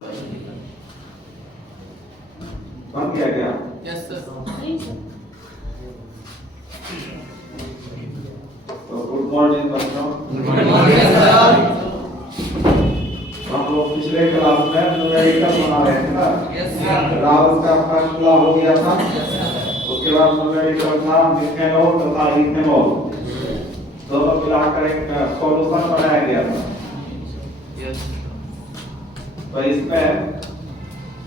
बन गया क्या? Yes sir. तो गुड मॉर्निंग बच्चों। हम लोग पिछले क्लास में न्यूमेरिकल बना रहे थे ना। Yes sir. रावत का फॉर्मूला हो गया था। उसके बाद न्यूमेरिकल था मिथेनॉल तथा इथेनॉल, दोनों मिलाकर एक सॉल्यूशन बनाया गया था। यस। तो इसमें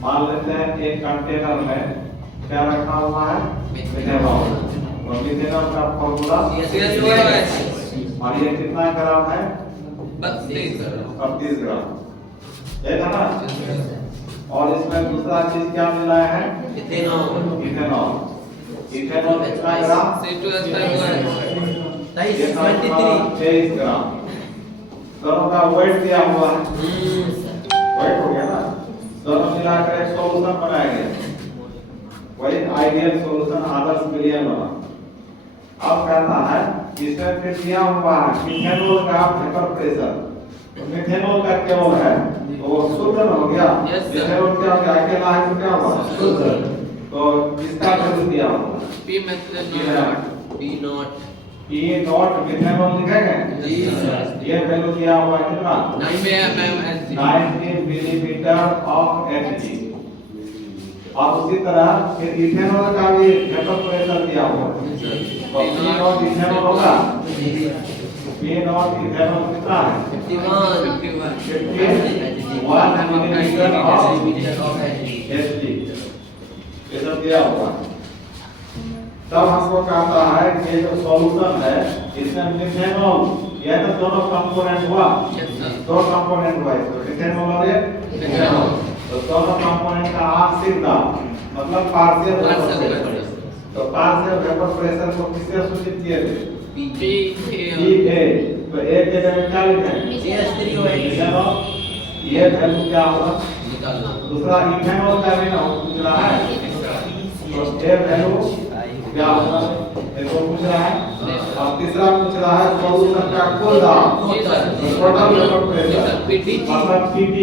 मान लेते हैं एक कंटेनर में क्या रखा हुआ है? मिथेनॉल। और मिथेनॉल का फॉर्मूला और ये कितना ग्राम है? 32 ग्राम है ना। और इसमें दूसरा चीज क्या मिलाया है? इथेनॉल। इथेनॉल कितना ग्राम? 23 ग्राम। दोनों का वेट दिया हुआ है, वेट हो गया ना। दोनों मिलाकर एक सॉल्यूशन बनाया गया, वही आइडियल सॉल्यूशन, आदर्श विलयन बना। अब कहता है इसमें फिर दिया हुआ है मिथेनॉल का वेपर प्रेशर। तो मिथेनॉल का क्या हो है? तो वो शुद्ध हो गया। मिथेनॉल क्या हो गया? अकेला है तो क्या हुआ? शुद्ध। तो किसका वैल्यू दिया हुआ? P method P not methanol लिखेंगे जी सर। ये वैल्यू दिया हुआ है कितना? 90 मिलीमीटर ऑफ Hg। और उसी तरह फिर इथेनॉल का भी वेपर प्रेशर दिया हुआ है। तो P नॉट इथेनॉल होगा, P नॉट इथेनॉल कितना है? 51 मिलीमीटर ऑफ Hg ये सब दिया हुआ है। तब हमको कहता है कि जो सॉल्यूशन है इसमें मिथेनॉल, ये तो दोनों कंपोनेंट हुआ, दो कंपोनेंट हुआ इसमें, मिथेनॉल और इथेनॉल। तो दोनों कंपोनेंट का आंशिक दाब मतलब पार्शियल वेपर प्रेशर। तो पार्शियल वेपर प्रेशर को किससे सूचित किए थे? PA। तो एक जगह में क्या लिखें? मिथेनॉल। ये वैल्यू क्या होगा? दूसरा इथेनॉल का भी ना पूछ रहा है, तो ये वैल्यू क्या होगा? देखो पूछ रहा है। और तीसरा पूछ रहा है सॉल्यूशन का कुल दाब, टोटल वेपर प्रेशर मतलब PT।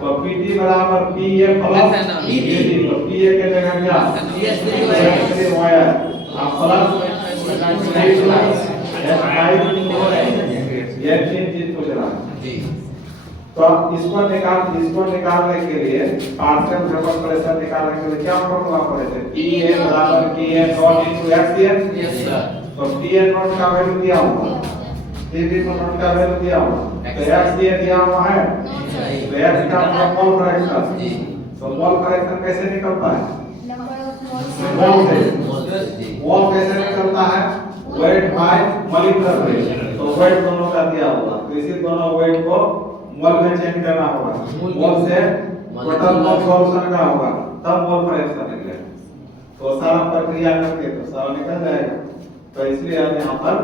तो PT बराबर PA प्लस PT। तो PA के जगह क्या? और प्लस ये तीन चीज पूछ रहा है। तो इसको निकालने के लिए पार्शियल वेपर प्रेशर निकालने के लिए क्या फॉर्मूला पढ़े थे? PA बराबर PA not into HCl। Yes sir. तो PA नॉट का वैल्यू दिया हुआ, PB नॉट का वैल्यू दिया हुआ, तो HCl दिया हुआ है। तो H का मोल फ्रैक्शन, तो मोल फ्रैक्शन कैसे निकलता है? मोल से। मोल कैसे निकलता है? Weight by molecular weight. तो वेट दोनों का दिया हुआ, तो इसी दोनों वेट को मोल में चेंज करना होगा। मोल से टोटल मोल सॉल्यूशन का होगा, तब मोल फ्रैक्शन निकलेगा। तो सारा प्रक्रिया करके तो सारा निकल जाएगा। तो इसलिए हम यहाँ पर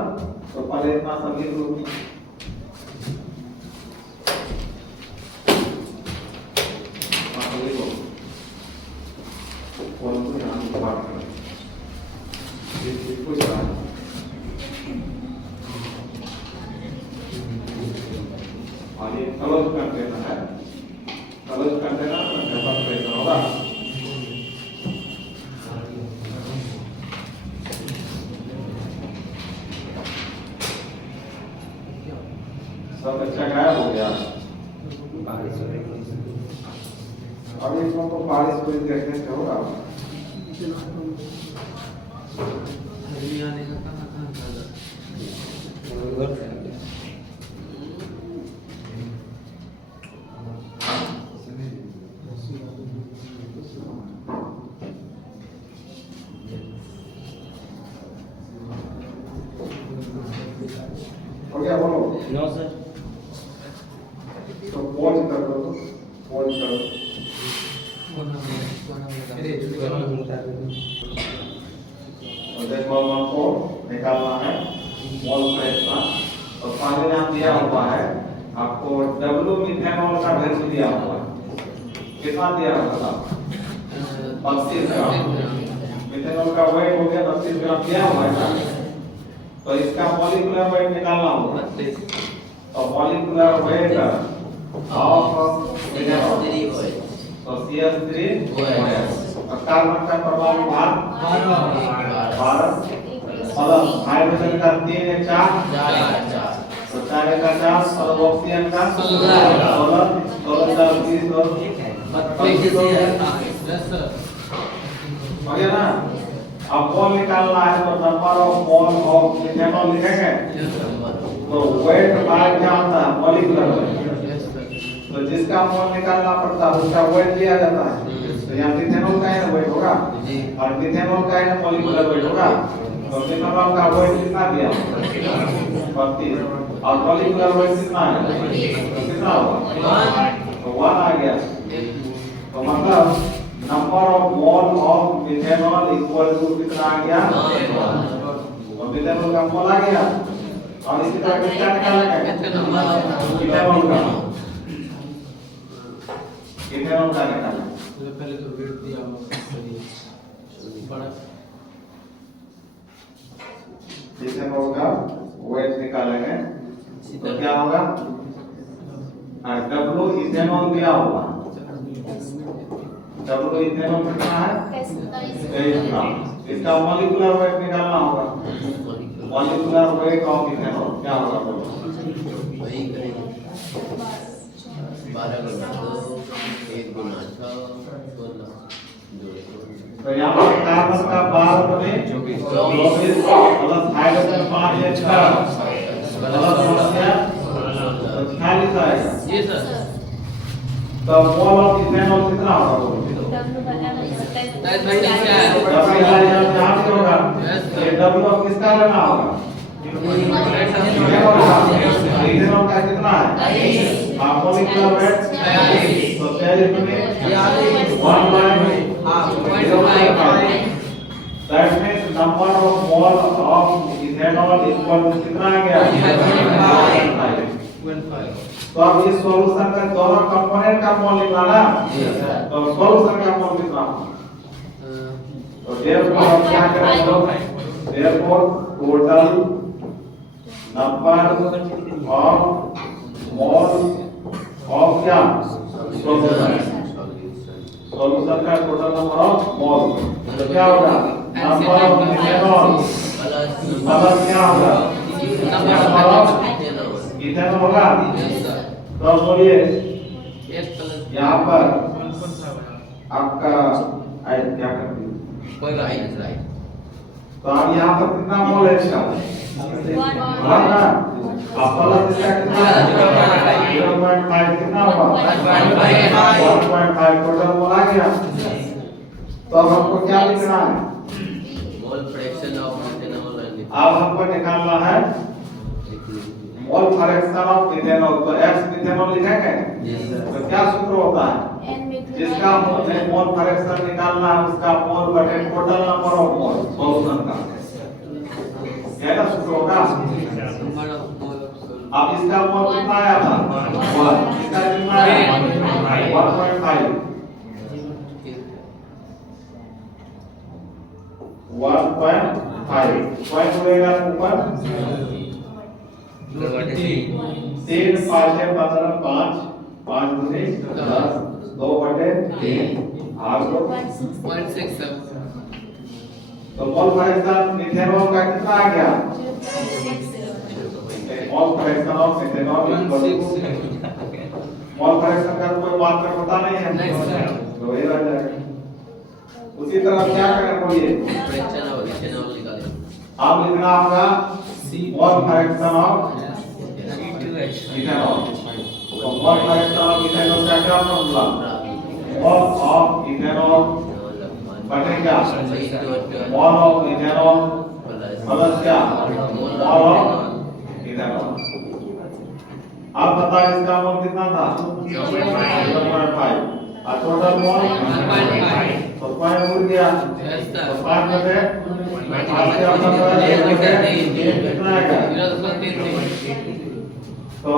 तो पहले इतना सभी रूप क्लोज कर देना है, क्लोज कर देना वेपर प्रेशर होगा। सब अच्छा गायब हो गया। अभी इसमें तो बारिश हुई देखने से होगा। हो गया बोलो। No sir. तो पॉज कर दो, तो पॉज करो। और देखो हमको निकालना है मोल फ्रैक्शन। तो पहले नाम दिया हुआ है आपको W मिथेनॉल का वैल्यू दिया हुआ है, कितना दिया हुआ था? 32 ग्राम। मिथेनॉल का वेट हो गया 32 ग्राम दिया हुआ है ना। तो इसका मॉलिक्यूलर वेट निकालना होगा। तो मॉलिक्यूलर वेट ऑफ मिथेनॉल तो CH3 और कार्बन का परमाणु भार 12 मतलब हाइड्रोजन का 3 है 4 तो 4 का 4 और ऑक्सीजन का 16 16 30 और 32 हो गया ना। अब मोल निकालना है तो number of mole of methanol लिखेंगे तो वेट बार क्या होता है मॉलिक्यूलर वेट। तो जिसका मोल निकालना पड़ता है उसका वेट लिया जाता है। तो यहाँ मिथेनॉल का है वेट होगा और मिथेनॉल का है मॉलिक्यूलर वेट होगा। तो मिथेनॉल का वेट कितना दिया 32 और मॉलिक्यूलर वेट कितना है कितना होगा तो 1 आ गया। तो मतलब number of mole of methanol equal to कितना आ गया और मिथेनॉल का मोल आ गया। और इसी तरह किसका निकालेंगे इथेनॉल का निकालना पहले तो वेट दिया बड़ा इथेनॉल का वेट निकालेंगे तो क्या होगा डब्ल्यू इथेनॉल दिया होगा डब्ल्यू इथेनॉल कितना है 23 इसका मॉलिक्यूलर वेट निकालना होगा मॉलिक्यूलर वेट ऑफ इथेनॉल क्या होगा वही करेंगे 12 गुना 2 1 गुना 6 16 तो यहाँ पर कार्बन का 12 में 24 प्लस हाइड्रोजन 5 या 6 प्लस ऑक्सीजन 46 आएगा। जी सर तो मोल ऑफ इथेनॉल कितना होगा डब्ल्यू ऑफ किसका लेना होगा इथेनॉल का कितना है मॉलिक्यूलर वेट तो 43 में 1.05 that means number of mole of ethanol equal to कितना आ गया 1.5। तो अब इस सॉल्यूशन का दोनों कंपोनेंट का मोल निकालना तो सॉल्यूशन का मोल कितना तो देयरफॉर हम क्या करेंगे therefore total number of mole of क्या सॉल्यूशन का टोटल नंबर ऑफ मोल तो क्या होगा नंबर ऑफ मिथेनॉल प्लस क्या होगा नंबर ऑफ इथेनॉल होगा। तो बोलिए यहाँ पर आपका क्या करती है कोई राइट तो अब यहाँ पर कितना मोल है इसका ना अब प्लस इसका कितना है 0.5 कितना होगा 1.5 टोटल मोल आ गया। तो अब हमको क्या लिखना है मोल फ्रैक्शन ऑफ मिथेनॉल अब हमको निकालना है मोल फ्रैक्शन ऑफ मिथेनॉल। तो x मिथेनॉल लिखेंगे तो क्या सूत्र होता है जिसका मोल फ्रैक्शन निकालना है उसका मोल बटे total number of mole solution का क्या ना सूत्र होगा। अब इसका मोल कितना आया था 1 इसका कितना आया 1.5 पॉइंट होएगा ऊपर 3 5 है 15 5 5 दूनी 10 2 बटे 3 भाग दो 0.67 तो मोल फ्रैक्शन मिथेनॉल का कितना आ गया मोल fraction of methanol mole fraction का कोई मात्रा पता नहीं है तो वही रह जाएगा। उसी तरह क्या करें बोलिए फ्रैक्शन ऑफ इथेनॉल निकालें आप लिखना होगा मोल फ्रैक्शन ऑफ इथेनॉल। तो मोल फ्रैक्शन ऑफ इथेनॉल का क्या फॉर्मूला मोल ऑफ इथेनॉल बटे क्या मोल ऑफ इथेनॉल प्लस क्या मोल ऑफ इथेनॉल। अब बताओ इसका मोल कितना था 0.5 और टोटल मोल 1.5 तो पॉइंट उड़ गया तो 5 बटे 5 के ऊपर कितना आएगा तो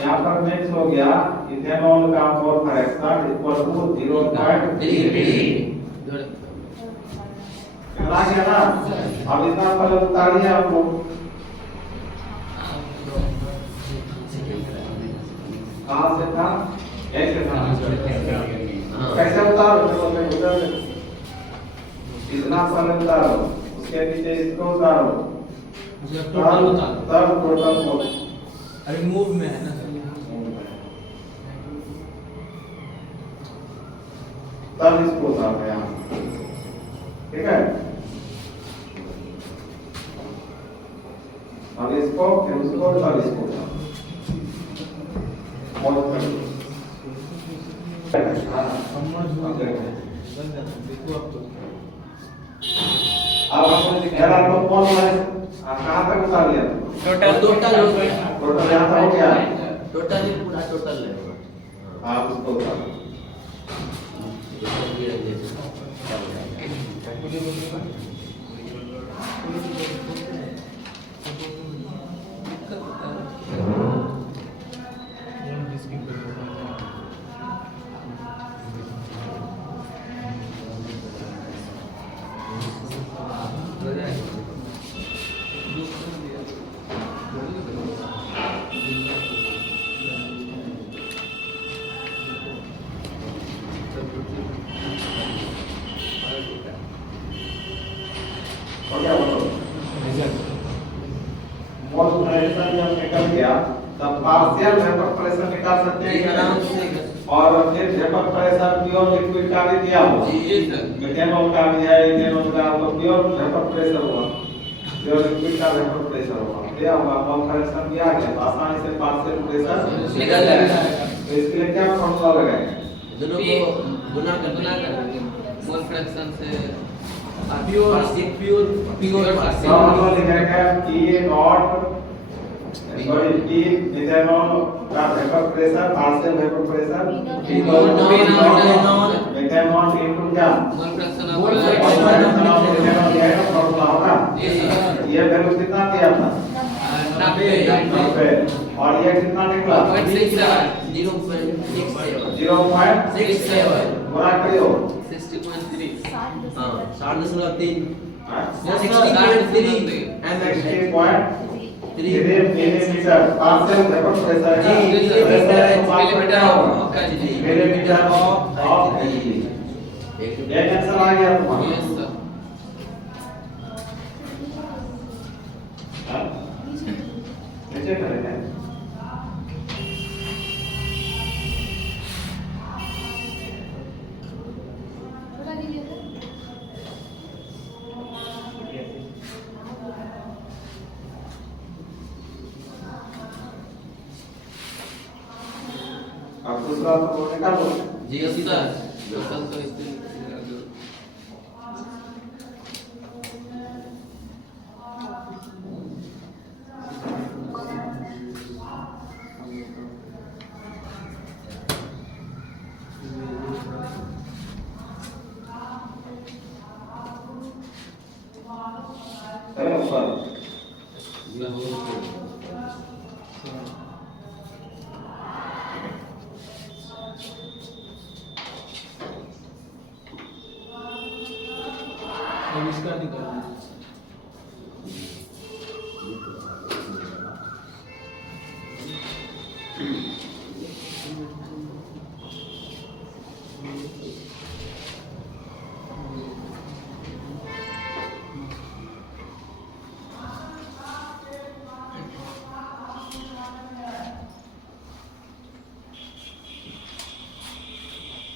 यहाँ पर मिक्स हो गया इथेनॉल का मोल फ्रैक्शन इक्वल टू 0.33 आ गया ना। अब इतना पहले उतारिए आप लोग कहाँ से था ऐसे था इतना पहले उतारो, उसके नीचे इसको उतारो, टोटल उतारो। तब टोटल को अरे मूव में है ना सर। तब इसको उतारो यहाँ, ठीक है। अब इसको फिर उसको तब इसको उतारो, बहुत करो। देखो अब तो अब हमने घेरा को कौन है, कहाँ तक उतार लिया? टोटल हो गया। टोटल यहाँ तक हो गया। टोटल ही पूरा टोटल है। आप उसको उतारो। हो गया बोलो। मोल प्रेशर जब निकल गया तब पार्शियल वेपर प्रेशर निकाल सकते हैं आराम से। और फिर वेपर प्रेशर प्योर लिक्विड का भी दिया हुआ, जी सर। मेथनॉल का भी है, इथेनॉल का, तो प्योर वेपर प्रेशर हुआ, प्योर लिक्विड का वेपर प्रेशर हुआ, दिया हुआ मोल प्रेशर भी आ गया, तो आसानी से पार्शियल प्रेशर निकल जाएगा। तो इसके लिए क्या फॉर्मूला लगाएंगे? दोनों को गुना कर मोल फ्रैक्शन से प्योर तो हम लोग लिखेंगे P not sorry P ethanol का vapour pressure, partial vapour pressure, P not methanol into क्या mole fraction mole of fraction ethanol ethanol ये है फॉर्मूला होगा। ये वैल्यू कितना दिया था? 90। और ये कितना निकला? 0.67 0.67 गुणा करियो 60.3 हाँ 3.5 हाँ? 60.3 60.3 मिलीमीटर पार्शियल वेपर प्रेशर है, जी, मिलीमीटर ऑफ मिलीमीटर ऑफ ये आंसर आ गया तुम्हारा। यस सर हाँ? नीचे करेंगे। अब दूसरा तो निकालो। जी यस सर सर टोटल तो इसके चलो सर अब इसका निकाल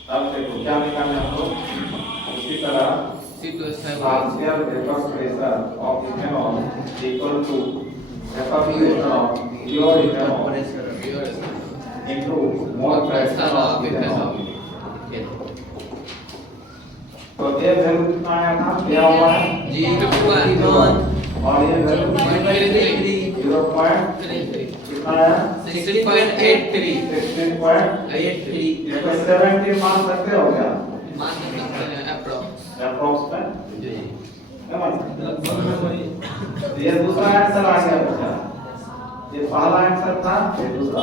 अब देखो क्या निकालना है हमको। इसी तरह C2H5 partial vapour pressure of ethanol equal to vapour pressure of pure ethanol into mole pressure of ethanol. तो ये वैल्यू कितना आया था? दिया हुआ है जी 51 और ये वैल्यू 0.33 0. कितना आया? 16.83 16.83 ये कोई 17 मान सकते हो क्या? मान सकते हैं अप्रॉक्स अप्रॉक्स में जी क्या मान सकते हो? लगभग में वही तो ये दूसरा आंसर आ गया बच्चा। ये पहला आंसर था, ये दूसरा।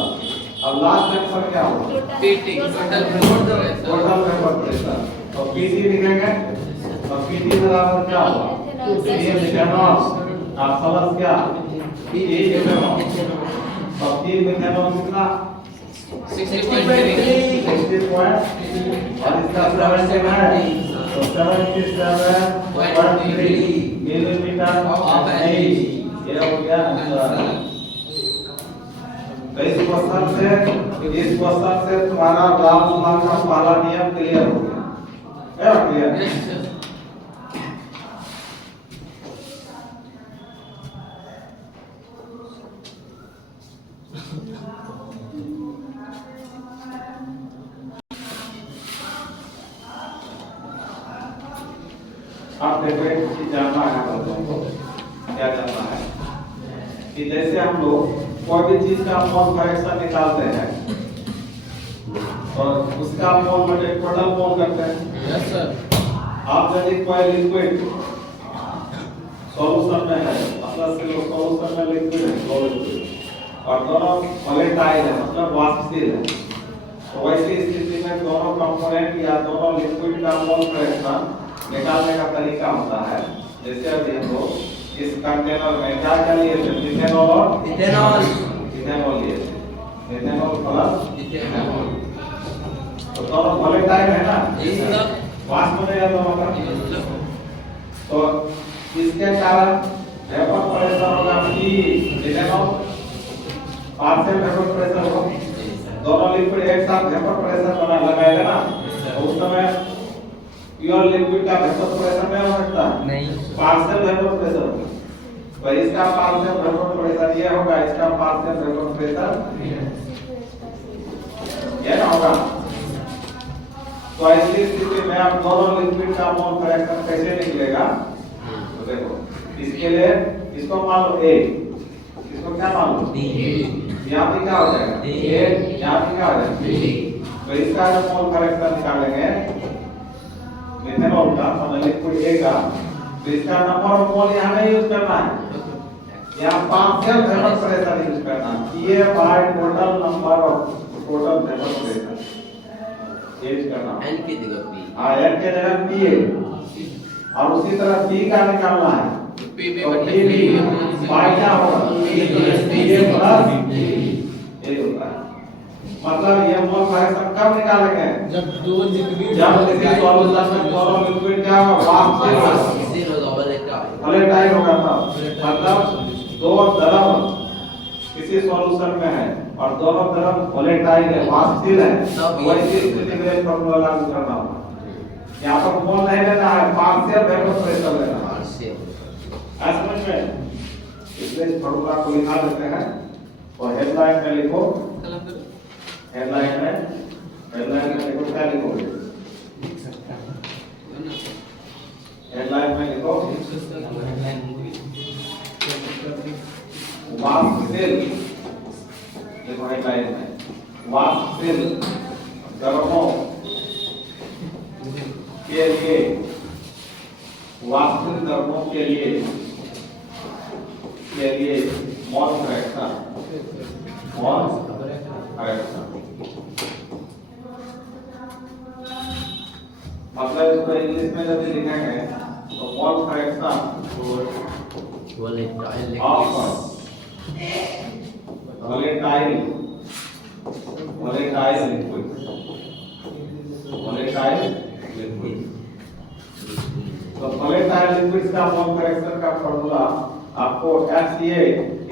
अब लास्ट आंसर क्या होगा? PT total pressure total vapour pressure. तो पीटी लिखेंगे तो पीटी बराबर क्या होगा? ये इथेनॉल आप प्लस क्या? P ethanol. तो पी इथेनॉल कितना? 60.3 60 पॉइंट और इसका 70 है तो 77.3 मिलीमीटर ऑफ एच। ये हो गया आंसर। तो इस क्वेश्चन से तुम्हारा रामचंद्र का पहला नियम क्लियर हो गया है क्लियर। Yes, sir. आप देखो एक चीज जानना है हम लोगों को। क्या जानना है कि जैसे हम लोग कोई भी चीज का मोल फ्रैक्शन निकालते हैं और उसका मोल बटे टोटल मोल करते हैं। Yes sir. आप यदि कोई लिक्विड सॉल्यूशन में है मतलब से लोग सॉल्यूशन में लिक्विड है सॉल्यूशन और दोनों वोलेटाइल है मतलब वाष्पशील है तो वैसी स्थिति में दोनों कंपोनेंट या दोनों लिक्विड का मोल फ्रैक्शन निकालने का तरीका होता है। जैसे अभी हम लोग इस कंटेनर में क्या लिए थे मिथेनॉल और इथेनॉल लिए थे मिथेनॉल प्लस इथेनॉल तो दोनों वोलेटाइल है ना Yes, sir. वाष्प में या दोनों का Yes, sir. तो इसके कारण वेपर प्रेशर होगा P ethanol partial vapour pressure होगा दोनों लिक्विड एक साथ वेपर प्रेशर बना लगाएगा ना तो उस समय प्योर लिक्विड का वेपर प्रेशर नहीं हो सकता नहीं पार्शियल वेपर प्रेशर तो इसका पार्शियल वेपर प्रेशर ये होगा इसका पार्शियल वेपर प्रेशर ये ना होगा। तो ऐसी स्थिति में आप दोनों लिक्विड का मोल फ्रैक्शन कैसे निकलेगा तो देखो इसके लिए इसको मान लो A इसको क्या मान लो डी यहाँ पे क्या हो जाएगा D। A यहाँ पे क्या हो जाएगा D। तो इसका जो मोल फ्रैक्शन निकालेंगे मिथेनॉल का मतलब लिक्विड A का तो इसका नंबर ऑफ मोल यहाँ नहीं यूज करना है यहाँ पार्शियल वेपर प्रेशर यूज करना है ये by total number of total vapour pressure use करना है। एन की जगह पी हाँ एन के जगह पी है और उसी तरह पी का निकालना है PB तो बटे पी भी बाय क्या होगा PA पी प्लस ये होता है मतलब ये मोल फ्रैक्शन कब निकालेंगे जब दो लिक्विड जब किसी सॉल्यूशन में दोनों लिक्विड क्या होगा वाष्पशील होगा जीरो डबल एटा वोलेटाइल होगा तब मतलब दो द्रव किसी सॉल्यूशन में है और दोनों द्रव वोलेटाइल है वाष्पशील है वैसी स्थिति में फॉर्मूला लागू करना होगा। यहाँ पर मोल नहीं लेना है पार्शियल वेपर प्रेशर लेना है पार्शियल समझ में इसलिए इस फॉर्मूला को लिखा देते हैं और हेडलाइन में लिखो कलम करो। हेडलाइन में लिखो क्या लिखोगे हेडलाइन में लिखो वाष्पशील देखो हेडलाइन में वाष्पशील द्रवों के लिए वाष्पशील द्रवों के लिए मोल फ्रैक्शन मतलब इसको इंग्लिश में जब लिखेंगे तो mole fraction volatile of volatile liquid तो वोलेटाइल लिक्विड्स का मोल फ्रैक्शन का फार्मूला आपको HCA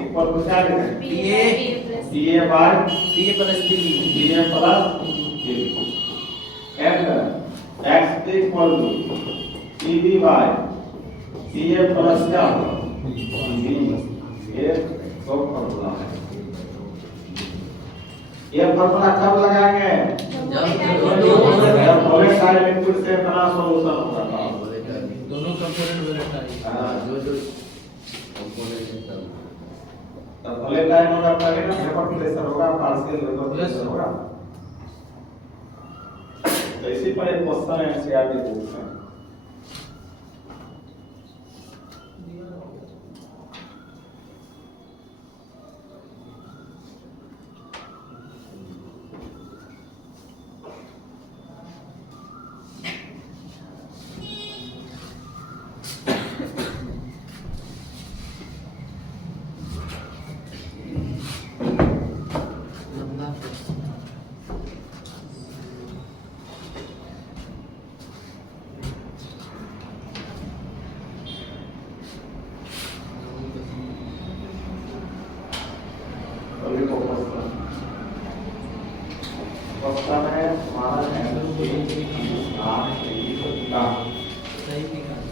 इक्वल टू क्या लिखेंगे PA by P plus P PA plus PB and X equal to PB by PA plus क्या होगा PB ये दो फार्मूला है। ये फार्मूला कब लगाएंगे जब वोलेटाइल लिक्विड से बना सॉल्यूशन होगा दोनों कंपोनेंट वोलेटाइल। जो कंपोनेंट है सब तब वोलेटाइल होगा तभी ना वेपर प्रेशर होगा पार्शियल वेपर प्रेशर होगा। तो इसी पर एक क्वेश्चन है एनसीईआरटी बुक में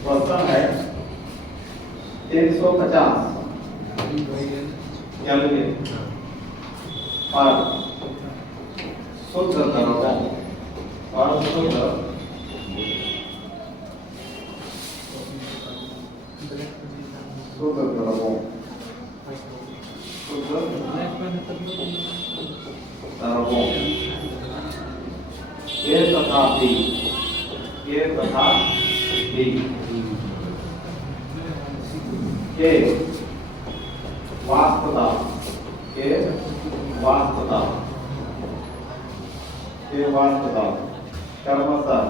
क्वेश्चन है 350 केल्विन पर शुद्ध द्रव्यों और शुद्ध द्रव्यों ए तथा बी के वास्तवता कर्मशः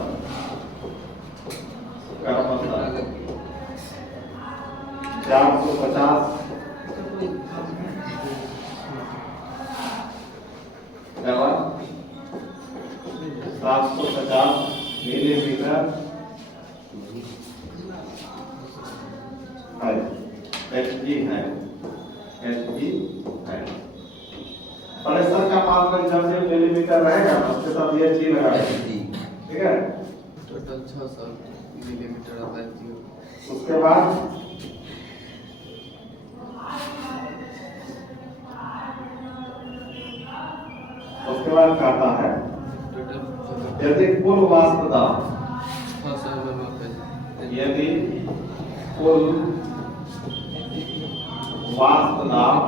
450 750 मिलीमीटर है Hg है प्रेशर का मात्रा जब से मिलीमीटर रहेगा उसके साथ ये चीज लगा ठीक है। Total 600 millimetre of Hg. उसके बाद कहता है यदि कुल वाष्प दाब यदि कुल वाष्प दाब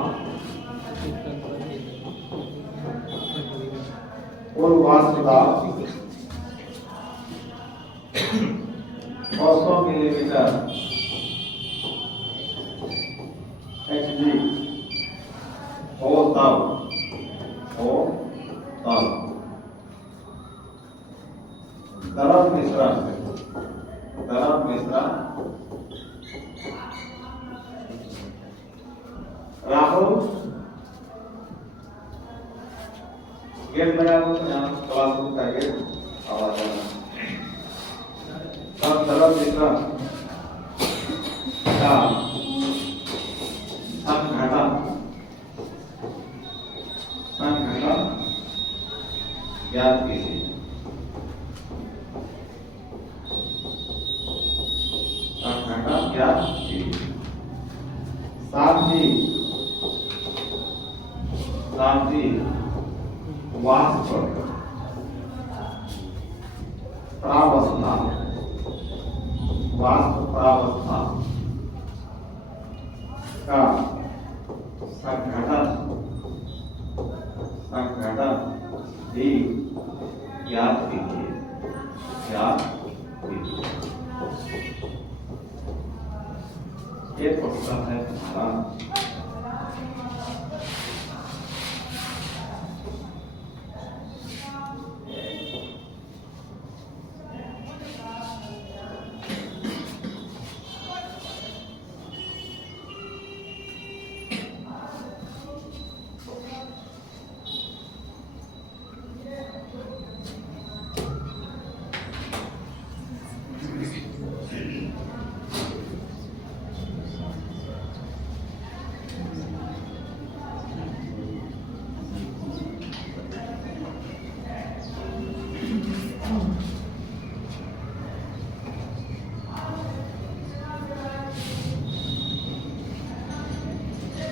500 मिलीमीटर Hg हो तब तरल मिश्रण राहुल गेट लगा दो यहाँ क्लासरूम का गेट आवाज आ रहा है तरल मिश्रण का संघटन ज्ञात कीजिए। साथ ही वाष्प प्रावस्था का संघटन भी ज्ञात कीजिए। ये क्वेश्चन है तुम्हारा।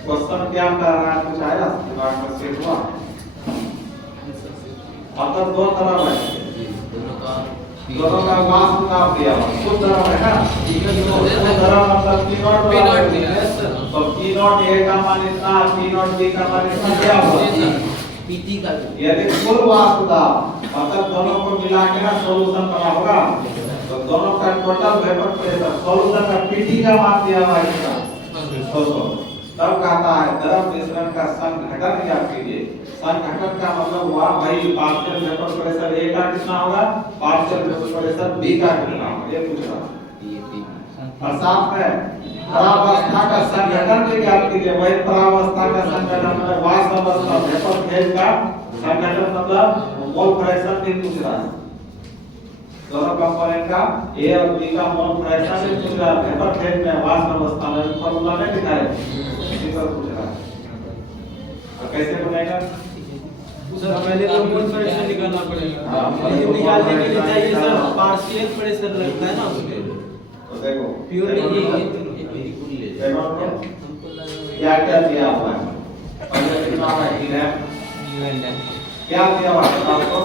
क्वेश्चन क्या कर रहा है कुछ आया दिमाग में सेट हुआ। मतलब दो तरह है दोनों का वाष्प दाब दिया हुआ शुद्ध द्रव है ना द्रव मतलब P0 दिया है सर। तो P0 A का मान इतना P0 B का मान इतना क्या हुआ पीटी का यदि कुल वाष्प दाब मतलब दोनों को मिला के ना सॉल्यूशन बना होगा तो दोनों का टोटल वेपर प्रेशर सॉल्यूशन का पीटी का मान दिया हुआ है इसका तब कहता है द्रव मिश्रण का संघटन ज्ञात कीजिए। संघटन का मतलब हुआ भाई पार्शियल वेपर प्रेशर A का कितना होगा पार्शियल वेपर प्रेशर B का कितना होगा ये पूछ रहा और साथ में परावस्था का संघटन भी ज्ञात कीजिए। वही परावस्था का संघटन मतलब वाष्प अवस्था वेपर फेज का संघटन मतलब मोल फ्रैक्शन भी पूछ रहा है। दोनों कंपोनेंट का A और B का मोल फ्रैक्शन भी पूछ रहा है। वेपर फेज में वाष्प अवस्था में फार्मूला नहीं दिखाया पूछ रहा है। तो कैसे बनेगा सर पहले तो मोल फ्रैक्शन निकालना पड़ेगा। हाँ, लेकिन निकालने के लिए चाहिए सर पार्शियल प्रेशर लगता है ना उसमें। तो देखो प्योर देखो, नहीं है। देखो तो क्या क्या दिया हुआ है पहले कितना है इलेवन क्या दिया हुआ है आपको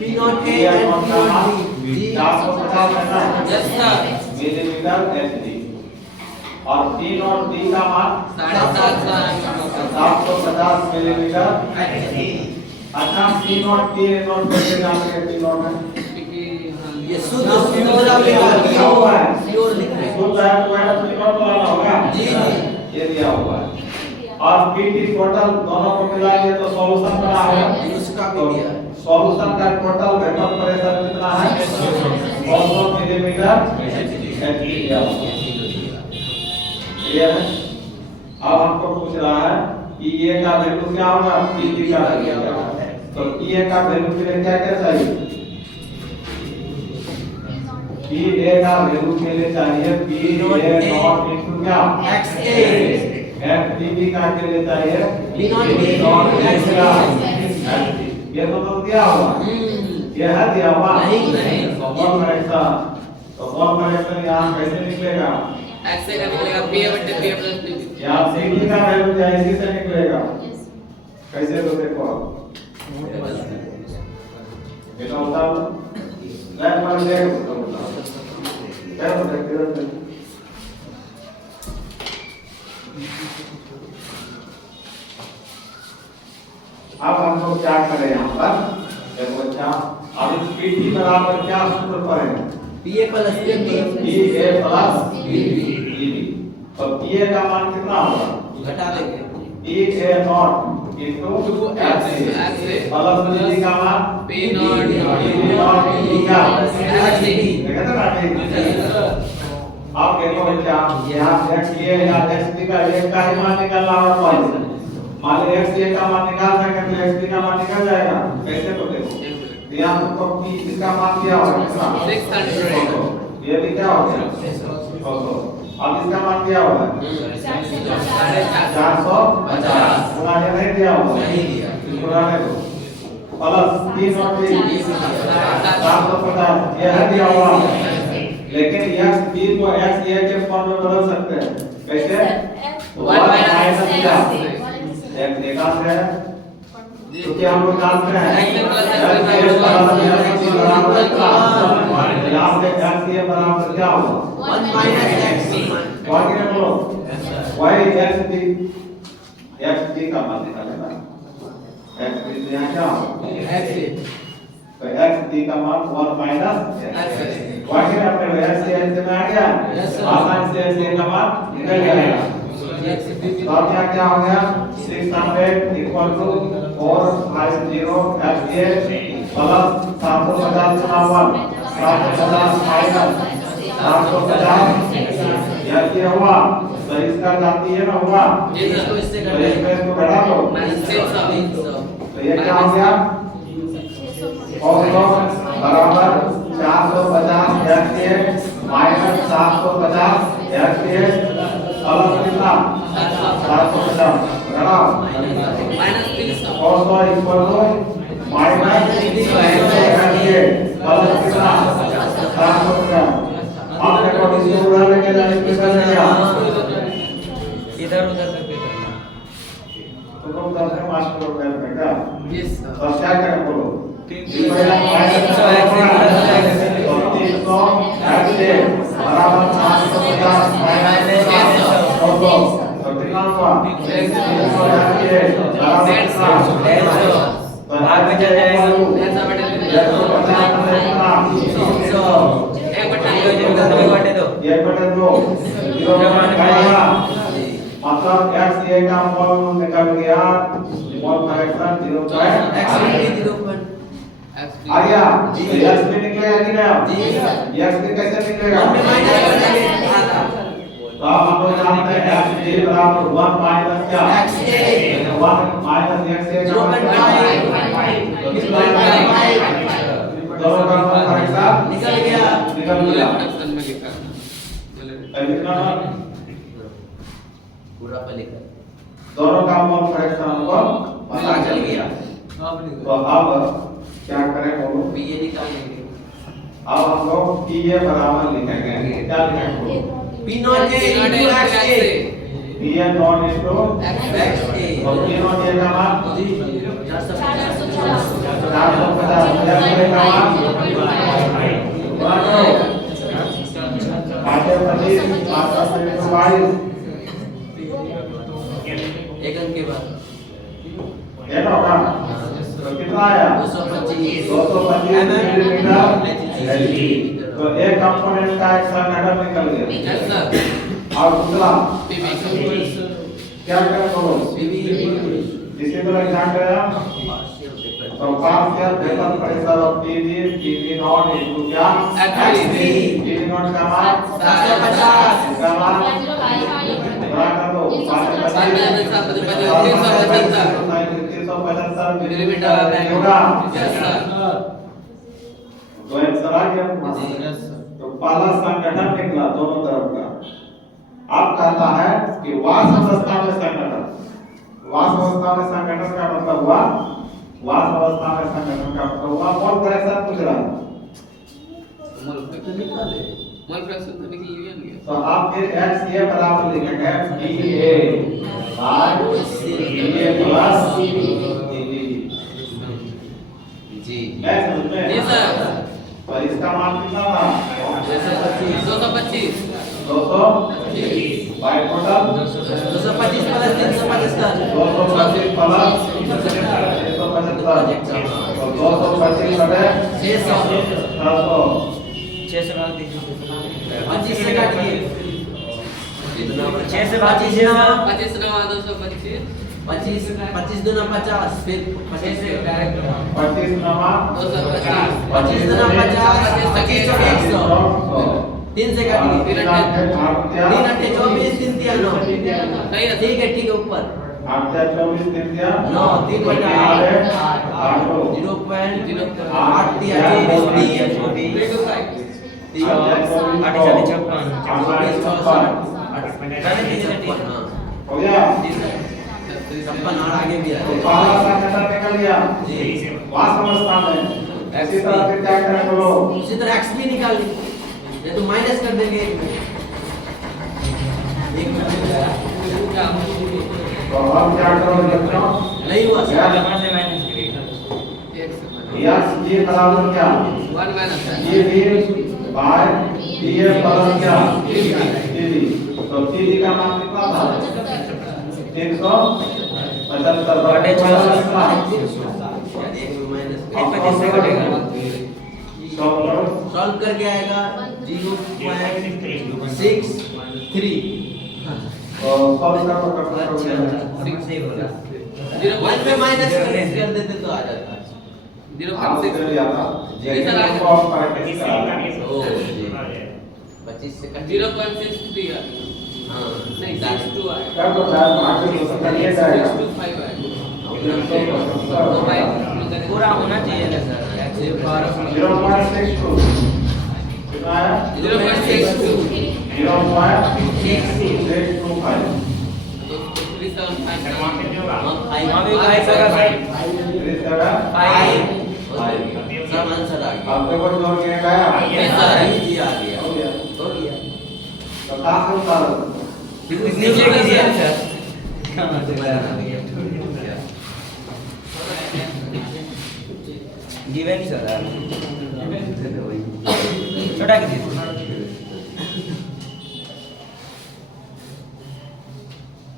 P0A दिया and कौन सा मान? P0D. 450 है ना Yes, sir. मिलीमीटर एचडी और टी नॉट डी का मान 750 मिलीमीटर अच्छा टी नॉट कैसे जानते हैं टी नॉट है ये शुद्ध प्योर आवेगा लिखा हुआ है प्योर लिख रहे हैं। शुद्ध है तो है टी नॉट वाला होगा जी जी ये दिया हुआ है और पीटी टोटल दोनों को मिलाएंगे तो सॉल्यूशन बना है उसका भी दिया है। सॉल्यूशन का टोटल वेपर प्रेशर कितना है 400 मिलीमीटर एचडी दिया हुआ है क्लियर है अब हमको पूछ रहा है कि ये का वैल्यू क्या होगा पीटी का वैल्यू क्या होगा तो ये का वैल्यू के लिए क्या क्या चाहिए पी ए का वैल्यू के लिए चाहिए पी ए नॉट इनटू क्या XA एफ टी बी का के लिए चाहिए B not B not extra ये तो दिया हुआ ये है दिया हुआ नहीं। तो कौन करेक्शन तो कौन करेक्शन यहां कैसे निकलेगा एक्स का निकलेगा पी बटे पी प्लस पी यहाँ सीटी का वैल्यू क्या इसी से निकलेगा कैसे तो देखो आप बेटा होता है लाइन पर देखो तो होता है क्या होता है किधर से अब हम लोग क्या करें यहाँ पर देखो अच्छा अब इस पीटी बराबर क्या सूत्र पढ़ेंगे PA plus P A plus B तो पी ए का मान कितना होगा घटा देंगे P A not into X plus B का मान P not P not B का एक्स देखा था ना आप देखो बच्चा यहाँ एक्स ए या एक्स बी का एक का ही मान निकालना होगा पहले मान लो एक्स ए का मान निकाल सके तो एक्स बी का मान निकल जाएगा कैसे तो देखो यहाँ तो पी इसका मान क्या होगा कितना 600 ये भी क्या हो गया 600 अब इसका मान क्या होगा 450 पूरा ये नहीं दिया होगा नहीं दिया। इसको रहने दो प्लस 350 750 ये है दिया हुआ लेकिन x b को x a के फॉर्म में बदल सकते हैं कैसे 1 माइनस क्या x निकाल रहे हैं क्योंकि हम लोग जानते हैं यहाँ से x a बराबर क्या होगा 1 माइनस x बाकी में बोलो y x d का मान निकालेगा x d यहाँ क्या होगा तो x d का मान 1 माइनस बाकी में अपने x से में आ गया आसान से x का मान निकल जाएगा तो अब यहाँ क्या हो गया 600 इक्वल टू 450 FA प्लस 750 1 750 माइनस 750 ये हुआ तो इसका जाती है ना हुआ जी सर तो इसमें इसको घटा दो तो ये क्या हो गया और बराबर 450 FA माइनस 750 FA प्लस कितना 750 घटाओ माइनस 300 और तो इक्वल टू माइनस 300 प्लस कितना 750 अब देखो इसको उड़ा लेके जाने के बाद क्या इधर उधर करके करना तो तुम दस मास्टर हो गए बेटा यस तो क्या करें बोलो 300 बराबर 750 माइनस 700 तो कितना हुआ 300 तो भाग में चल जाएगा 1 बटे 2 0 बटेगा मतलब x a का मोल निकल गया मोल करेक्शन 0.8 आ गया x भी निकलेगा कि नहीं x भी कैसे निकलेगा तो अब हम लोग जानते हैं x a बराबर 1 माइनस क्या 1 माइनस x a का तो कितना दोनों का मोल करेक्शन निकल गया निकल गया ऑप्शन में लिखा अब कितना पूरा पे लिखा दोनों का मोल करेक्शन हमको पता चल गया अब नहीं तो अब क्या करें बोलो? बी ए निकालेंगे। अब हम लोग पी ए बराबर लिखेंगे। क्या लिखेंगे? P not A into X A. P A not into X A. तो पी नॉट ए का मान जी 450 ए का मान मानो 525 एक अंक के बाद ये तो होगा। तो कितना आया? 225 मिलीमीटर एलई। तो एक कंपोनेंट का एक संघटन निकल गया। Yes sir. और दूसरा पीबी क्या करें बोलो? इसी तरह क्या करें? तो partial vapour pressure of PV not into क्या? एक्सवी। पीवी नॉट का मान 750। इसका मान बड़ा कर दो 375 मिलीमीटर होगा। Yes sir. तो आंसर आ गया। Yes sir. तो पहला संगठन निकला दोनों तरफ का। अब कहता है कि वाष्प अवस्था में संगठन। वाष्प अवस्था में संगठन का मतलब हुआ, वाष्प अवस्था में संगठन का मतलब हुआ मोल फ्रैक्शन पूछ रहा है। मोल फ्रैक्शन निकाले। मोल फ्रैक्शन तो निकल ही गया। तो आप फिर x ये बराबर लिखेंगे PA बाय CA प्लस जी मैं समझ में? जी सर। और इसका मान कितना था? 225 225 बाय टोटल 225 प्लस 375 225 प्लस 375 तो 225 बटे 600 600 भाग दीजिए 25 से काटिए 6 से भाग दीजिए ना। 25 नवा 225 25 दूना 50 फिर 25 से डायरेक्ट 25 नवा 250 25 दूना 50 25 चौबीस 100 3 से काटिए तीन 3 8 24 3 3 9 सही है। ठीक है ऊपर 8 24 3 दिया 9 3 बटा 8 0.8 दिया 24 हो गया। आगे भी तो पहला संगठन निकल गया वाष्प अवस्था में। इसी तरह फिर क्या करें बोलो? उसी तरह x भी निकाल लीजिए, ये तो माइनस कर देंगे एक में तो अब क्या करोगे बच्चों? नहीं हुआ क्या? ये बराबर क्या? 1 माइनस ये भी बाय ये बराबर क्या? TD। तो TD का मान कितना था? 375 बटे 600 सॉल्व करके आएगा 0.63 और सॉल्व करना वन में माइनस कर देते तो आ जाता 0.6 जाता। इधर आ को आप प्रैक्टिस करा। ओ 25 से 0.63 हां नहीं 62 आएगा क्या तो यार आगे तो करिए जाएगा। 65 आएगा तो भाई पूरा होना चाहिए ना सर 0.62 कितना है? 0.62 0.625 सब आंसर आ गया। आपके को जोड़ के गया यस सर जी आ गया हो गया। हो गया तो कहाँ से उतारा? नीचे कीजिए सर गिवन सर छोटा कीजिए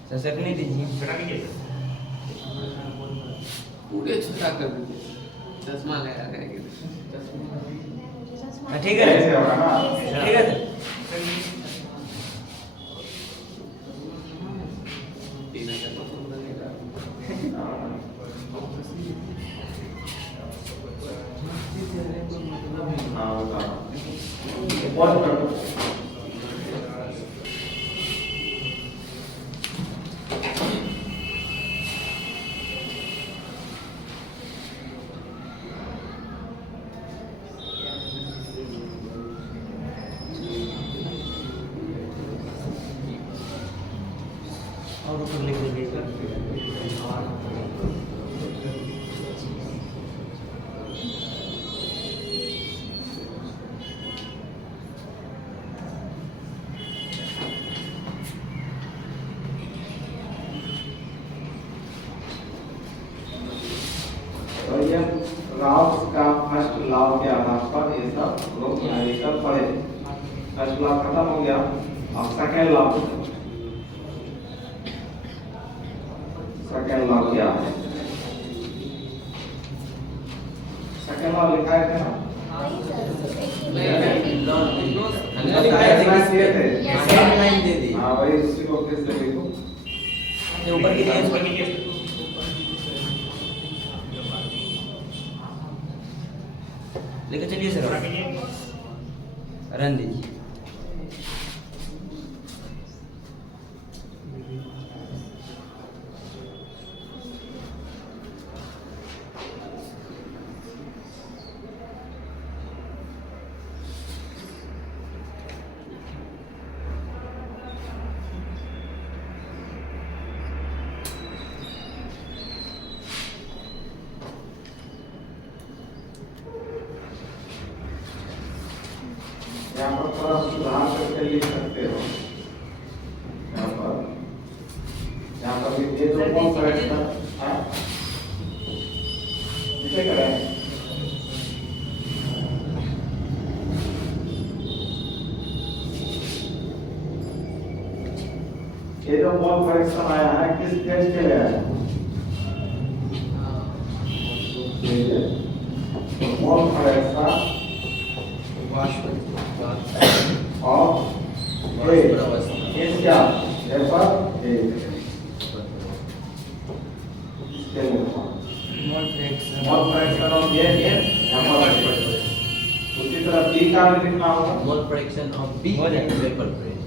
सर सेकंड दीजिए छोटा कीजिए पूरे छोटा कर दीजिए चश्मा लगा करेंगे ठीक है ऐसे होगा ना? ठीक है सर हाँ होगा। बहुत कर दो। और ऊपर लिख दीजिएगा लोग कल पढ़े फर्स्ट लॉ खत्म हो गया अब सेकंड लॉ क्या है सेकंड लॉ लिखा है क्या हाँ भाई उसी को किस से लिखो ऊपर की दिए लेकर चलिए सर रन दीजिए यहाँ पर थोड़ा सुधार करके लिख सकते हो यहाँ पर भी ये जो कौन सा है इसे करें ये जो मोल करेक्शन आया है किस पेज के लिए आया है मोल करेक्शन और ये क्या refer A mole fraction of ये उसी तरह बी का भी लिखना होगा mole fraction of B vapour pressure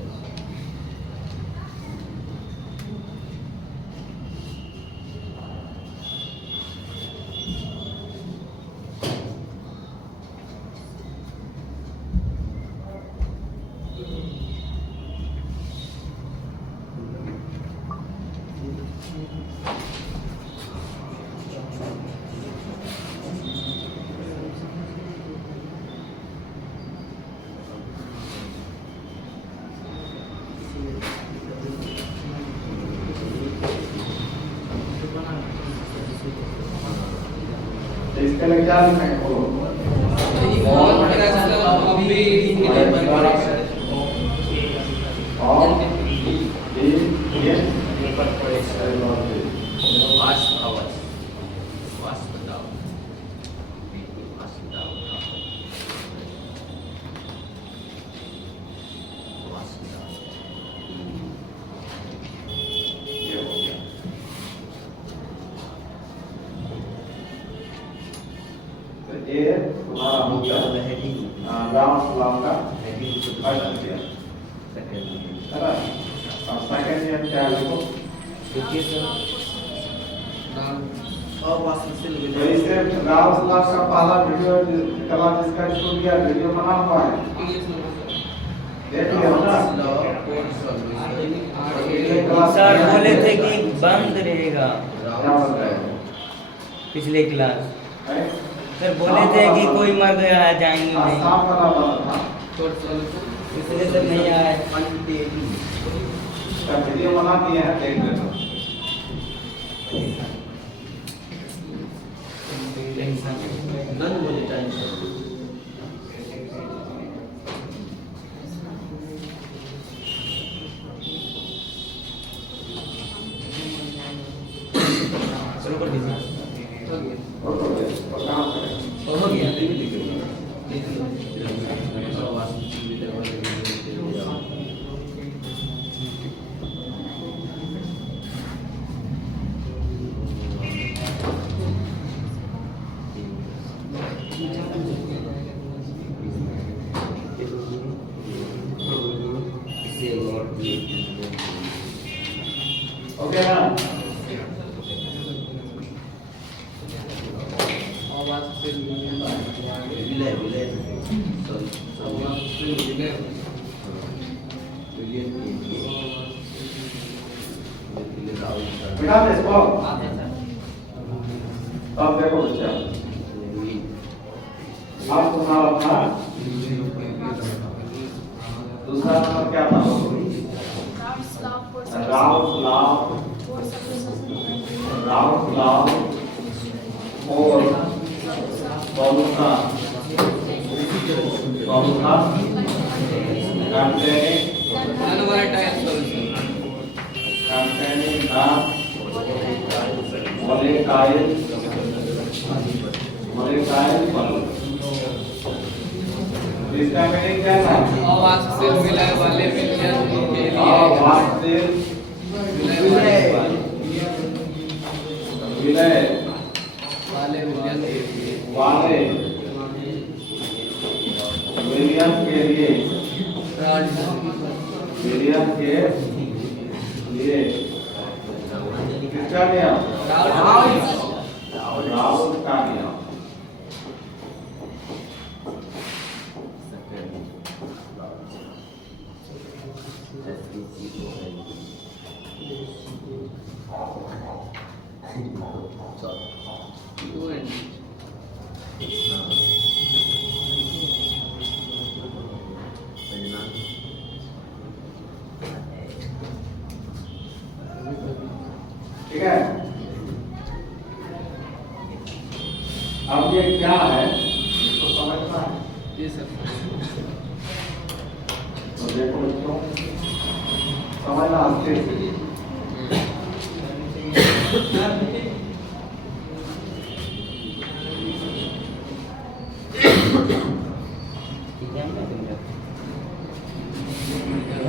इसके लिए क्या लिखना है बोलो ये तुम्हारा हो गया ग्राउंड लॉ का फर्स्ट ईयर है ना और सेकंड ईयर क्या लिखो देखिए सर तो इसे ग्राउंड लॉ का पहला वीडियो कला जिसका शुरू किया वीडियो बना हुआ है देख लिया ना सर बोले थे कि बंद रहेगा क्या बोल रहे हैं पिछले क्लास हैं? सर बोले थे कि कोई मर्द आ जाएंगे नहीं आसान वाला बात था इसलिए सर नहीं आए क्या वीडियो बना दिए हैं देख लेना नन मोनेटाइज शुरू कर दीजिए और काम करें हो गया ओके ना विलय बिठा दे इसको अब देखो बच्चा आप तुम्हारा था दूसरा नंबर क्या था राउंड लाभ और solution solution containing non-volatile solution. containing the volatile solute. इसका मीनिंग क्या था? अवाष्य विलय वाले विलयन के लिए अवाष्य विलय वाले विलयन के लिए वाले विलयन के लिए विलयन के लिए किसका नियम? राउल का नियम। ठीक है, अब ये क्या है इसको समझना है। जी सर। तो देखो बच्चों, समझना अच्छे से।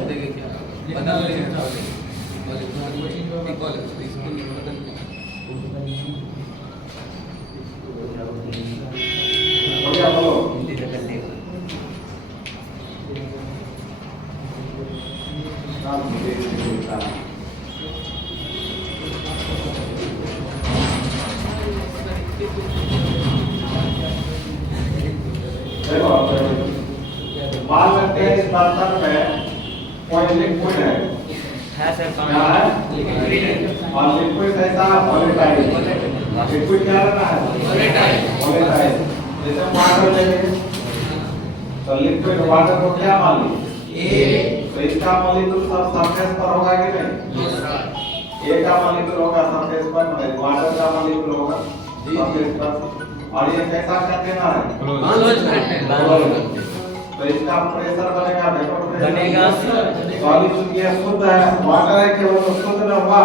देखिए क्या बदल रहे हैं कॉलेज स्कूल बदल हो गया, बोलो। देखो, मान लेते हैं इस बर्तन में कोई लिक्विड है सर क्या है? और लिक्विड ऐसा वोलेटाइल। लिक्विड क्या रहना है? वोलेटाइल। जैसे वाटर ले लेंगे तो लिक्विड वाटर को क्या मान लीजिए? तो इसका मॉलिक्यूल सब सरफेस पर होगा कि नहीं? ए का मॉलिक्यूल होगा सरफेस पर, वाटर का मॉलिक्यूल होगा सरफेस पर। और ये कैसा कंटेनर है? तो इसका प्रेशर बनेगा, वेपर प्रेशर बनेगा। सॉलिड ये शुद्ध है, वाटर है केवल, तो शुद्ध न हुआ।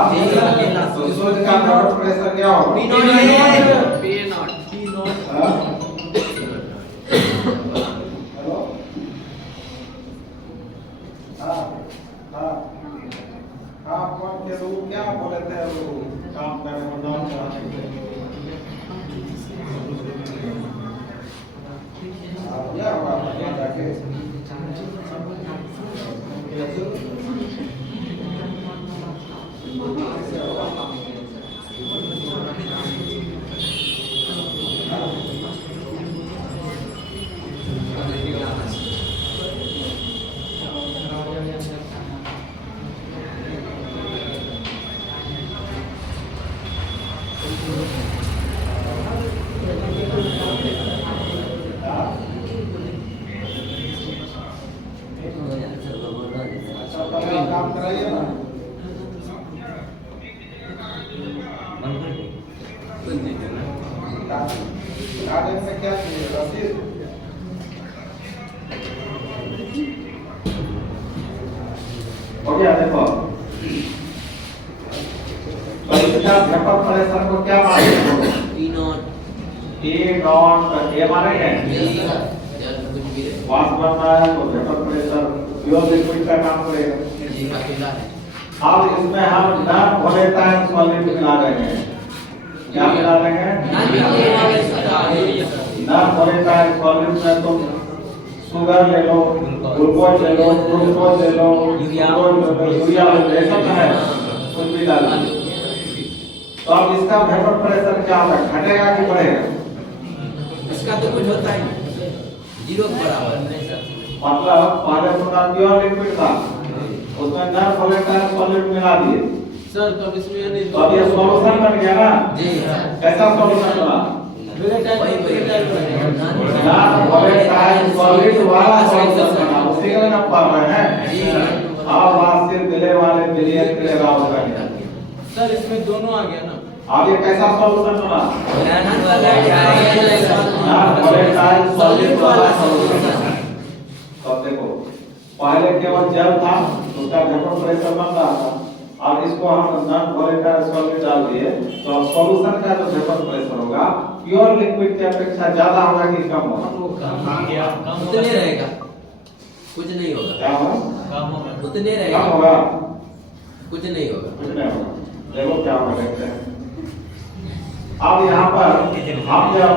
तो शुद्ध का वेपर प्रेशर क्या होगा? हाँ? हेलो? हाँ, हाँ, हाँ, कौन के लोग क्या बोले थे वो काम करने को नाम चाहते थे? क्या हुआ बढ़िया जाके? काम कराइए ना। कागज में क्या चाहिए? रसीद? हो गया, देखो। तो इसका वेपर प्रेशर को क्या मानेंगे? E नॉट ए मानेंगे? वाष्प बनना है तो वेपर प्रेशर प्योर लिक्विड का काम करेगा। अब इसमें हम नॉन वोलेटाइल सॉलिड मिला रहे हैं। क्या मिला रहे हैं? नॉन वोलेटाइल सॉलिड में तुम शुगर ले लो, ग्लूकोज ले लो, फ्रुक्टोज ले लो, यूरिया ले लो, है कुछ भी डालो। तो अब इसका वेपर प्रेशर क्या होगा? घटेगा कि बढ़ेगा? इसका तो कुछ होता ही नहीं, जीरो के बराबर। मतलब पहले तो प्योर लिक्विड था, उसमें नॉन वोलेटाइल सॉलिड मिला दिए सर तो अब इसमें नहीं तो अब ये सॉल्यूशन बन गया ना? जी कैसा सॉल्यूशन बना? नॉन वोलेटाइल सॉलिड वाला सॉल्यूशन बना, उसी का नाम पढ़ रहे हैं। अब वाष्य विलय वाले विलयन के लिए राउल का नियम। सर इसमें दोनों आ गया ना। अब ये कैसा सॉल्यूशन बना? Non volatile non volatile solid वाला सॉल्यूशन। पहले केवल जल था, उसका वेपर प्रेशर बन रहा था। अब इसको हम नॉन वोलेटाइल सॉल्वेंट डाल दिए तो अब सॉल्यूशन का जो वेपर प्रेशर होगा प्योर लिक्विड की अपेक्षा ज्यादा होगा कि कम होगा? उतने रहेगा, कुछ नहीं होगा। क्या होगा? उतने कम रहेगा, होगा? कुछ नहीं होगा। कुछ नहीं होगा। देखो क्या होगा, देखते हैं। अब यहाँ पर हम जब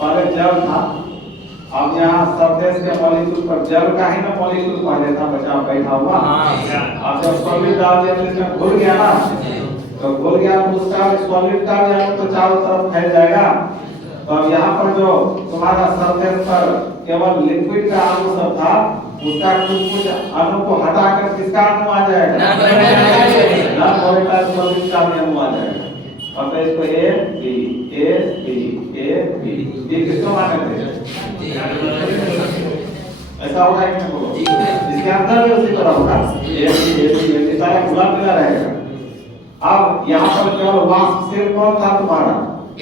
पहले जल था, अब यहाँ सरफेस के मॉलिक्यूल पर जल का ही ना मॉलिक्यूल पहले था बचा बैठा हुआ। अब जब सॉलिड डाल दिया तो इसमें घुल गया ना, तो घुल गया तो उसका सॉलिड का भी तो चारों तरफ फैल जाएगा। तो अब यहाँ पर जो तुम्हारा सरफेस पर केवल लिक्विड का अणु सब था, उसका कुछ अणु को हटाकर किसका अणु आ जाएगा? नॉन वोलेटाइल सॉलिड का भी अणु आ जाएगा। अब तो इसको ए बी किसको माने थे? ऐसा होगा कि नहीं होगा? इसके अंदर भी उसी तरह होगा, ए सारा खुला मिला रहेगा। अब यहाँ पर केवल वाष्प सेल कौन था तुम्हारा? ए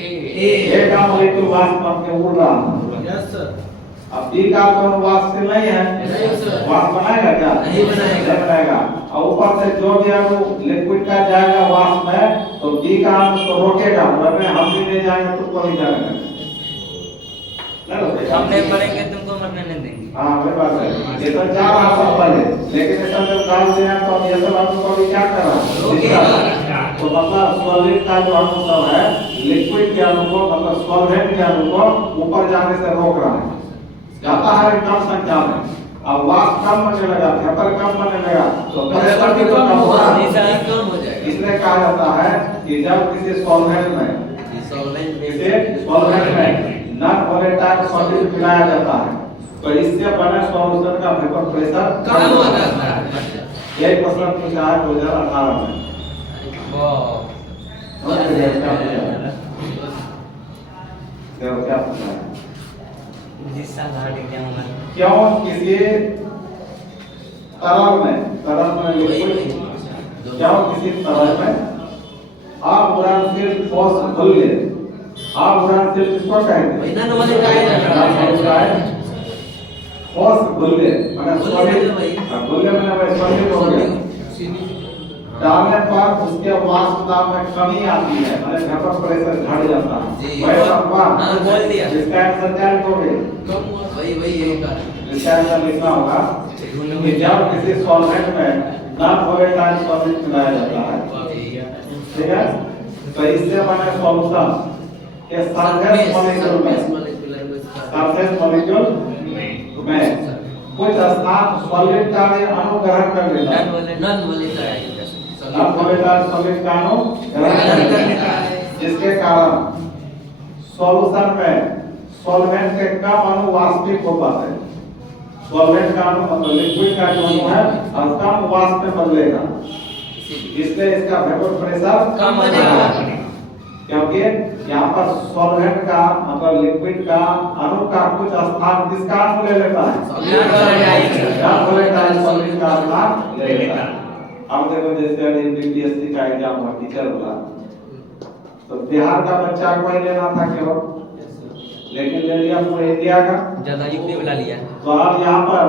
का मॉलिक्यूल वाष्प में उड़ रहा था। Yes sir. अब बी का कौन वाष्प सेल नहीं है? नहीं सर। वाष्प बनाएगा क्या? नहीं बनाएगा। नहीं बनाएगा। और ऊपर से जो भी अणु लिक्विड का जाएगा वाष्प में, तो बी का अणु उसको रोकेगा, वरना हम भी नहीं जाएंगे तुमको नहीं जाएगा। हम नहीं पढ़ेंगे तुमको मरने नहीं देंगे। हाँ वही बात है। ये तो जा रहा था पहले, लेकिन ये सब जब डाल दिया तो अब ये सब अणु को भी क्या कर रहा है? तो मतलब सॉलिड का जो अणु सब है, लिक्विड के अणु को मतलब सॉल्वेंट के अणु को ऊपर जाने से रोक रहा है, जाता है कम संख्या में। अब वाष्प कम बनने लगा, वेपर कम बनने लगा, तो प्रेशर भी कम होगा, कम हो जाएगा। इसलिए कहा जाता है कि जब किसी सॉल्वेंट में नॉन वोलेटाइल सॉलिड मिलाया जाता है तो इससे बने सॉल्यूशन का वेपर प्रेशर कम हो जाता है। यही क्वेश्चन पूछा है 2018 में। क्या पूछा है? क्यों किसी तरल में लिक्विड, क्यों किसी तरल में आप उड़ानशील ठोस घुल गए? आप उड़ानशील किसको कहेंगे? नॉन वोलेटाइल ठोस घुल गए माने सॉलिड, घुलने में वह सॉलिड हो गया। डालने पर उसके वाष्प दाब में कमी आती है, माने वेपर प्रेशर घट जाता है। वैसा हुआ? बोल दिया। इसका आंसर क्या लिखोगे? वही यही कारण। इसका आंसर लिखना होगा कि जब किसी सॉल्वेंट में नॉन वोलेटाइल सॉलिड मिलाया जाता है, ठीक है, तो इससे बने सॉल्यूशन के सरफेस मॉलिक्यूल में कुछ स्थान सॉलिड का भी अणु ग्रहण कर लेता है। Non volatile non volatile solid का अणु ग्रहण कर लेता है, जिसके कारण सॉल्यूशन में सॉल्वेंट के कम अणु वाष्पित हो पाते हैं। सॉल्वेंट का अणु मतलब लिक्विड का जो अणु है और कम वाष्प में बदलेगा, इसलिए इसका वेपर प्रेशर कम हो जाएगा। क्योंकि यहाँ पर सॉल्वेंट का मतलब लिक्विड का अणु का कुछ स्थान किसका अणु ले लेता है? नॉन वोलेटाइल सॉलिड का स्थान ले लेता है। अब देखो जैसे बीपीएससी का एग्जाम हुआ टीचर वाला, तो बिहार का बच्चा को ही लेना था केवल, लेकिन ले लिया पूरे इंडिया का, ज्यादा यूपी वाला लिया। तो अब यहाँ पर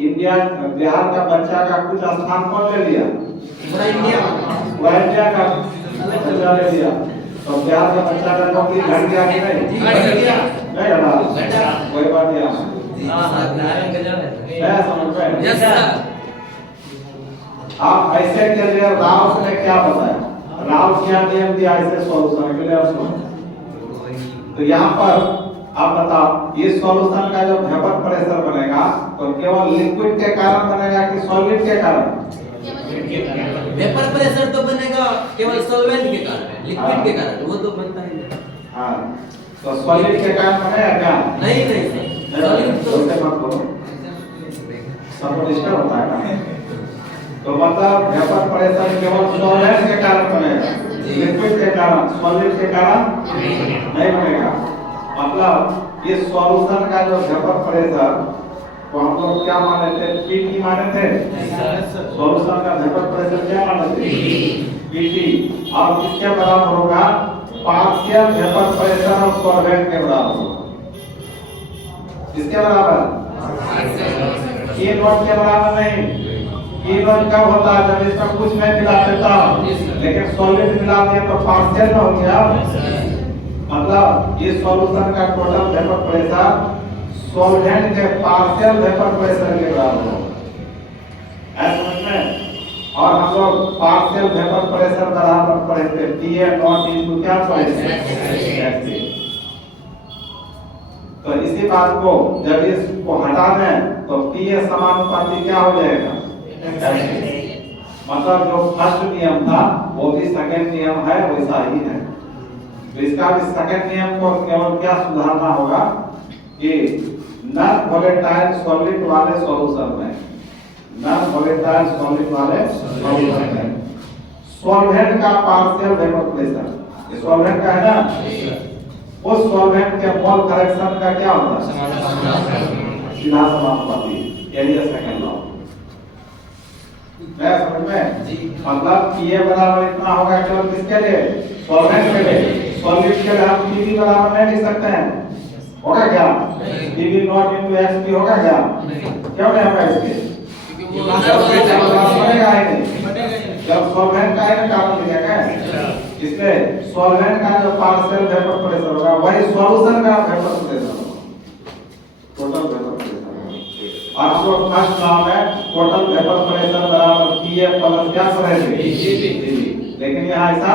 इंडिया बिहार का बच्चा का कुछ स्थान कौन ले लिया? पूरा इंडिया का बच्चा ले लिया, तो बिहार का बच्चा का नौकरी घट गया कि नहीं? नहीं घटा, वही बात है समझ में। Yes sir. आप ऐसे के लिए राव ने क्या बताया? राव क्या नियम दिया ऐसे सॉल्यूशन के लिए? आप सुनो तो यहाँ पर आप बताओ, ये सॉल्यूशन का जो वेपर प्रेशर बनेगा तो केवल लिक्विड के कारण बनेगा कि सॉलिड के कारण? वेपर प्रेशर तो बनेगा केवल सॉल्वेंट के कारण, लिक्विड के कारण वो तो बनता ही नहीं। हाँ, तो सॉलिड के कारण बनेगा क्या? नहीं सॉलिड तो उससे मत बोलो, सबको डिस्टर्ब होता है ना। तो मतलब वेपर प्रेशर केवल सॉल्वेंट के कारण बनेगा, लिक्विड के कारण, सॉलिड के कारण नहीं बनेगा। मतलब ये सॉल्यूशन का जो वेपर प्रेशर तो हम लोग क्या माने थे? पीटी माने थे। सॉल्यूशन का वेपर प्रेशर क्या माने थे? पीटी। और किसके बराबर होगा? Partial vapour pressure of solvent के बराबर होगा। किसके बराबर? ई नॉट के बराबर नहीं। ई नॉट कब होता है? जब इसमें कुछ नहीं मिला देता, लेकिन सॉलिड मिला दिया तो पार्शियल हो गया। मतलब ये सॉल्यूशन का टोटल वेपर प्रेशर सॉल्वेंट के पार्शियल वेपर प्रेशर के बराबर होगा। ऐसा समझ में? और हम लोग पार्शियल वेपर प्रेशर बराबर पढ़े थे PA नॉट इनटू क्या पढ़े थे? तो इसी बात को जब इसको हटा दें तो PA समानुपाती क्या हो जाएगा? मतलब जो फर्स्ट नियम था वो भी सेकंड नियम है, वैसा ही है। तो इसका भी सेकंड नियम को केवल क्या सुधारना होगा कि नॉन वोलेटाइल सॉलिड वाले सॉल्यूशन में, नॉन वोलेटाइल सॉलिड वाले सॉल्यूशन में सॉल्वेंट का पार्शियल वेपर प्रेशर, ये सॉल्वेंट का है ना, उस सॉल्वेंट के मोल करेक्शन का क्या होता है? सीधा समानुपाती। यही है सेकंड लॉ। मैं समझ में? मतलब PA बराबर इतना होगा केवल किसके लिए? सॉल्वेंट के लिए। सॉलिड के लिए हम PV बराबर नहीं लिख सकते हैं, होगा क्या? PV नॉट इनटू XP होगा क्या? क्यों नहीं होगा इसके? बनेगा ही नहीं। जब सॉल्वेंट का है ना कारण लिखेगा, इसलिए सॉल्वेंट का जो पार्शियल वेपर प्रेशर होगा वही सॉल्यूशन का वेपर प्रेशर होगा, टोटल वेपर प्रेशर। और हम लोग फर्स्ट लॉ में टोटल वेपर प्रेशर बराबर PA प्लस क्या पढ़े थे? लेकिन यहाँ ऐसा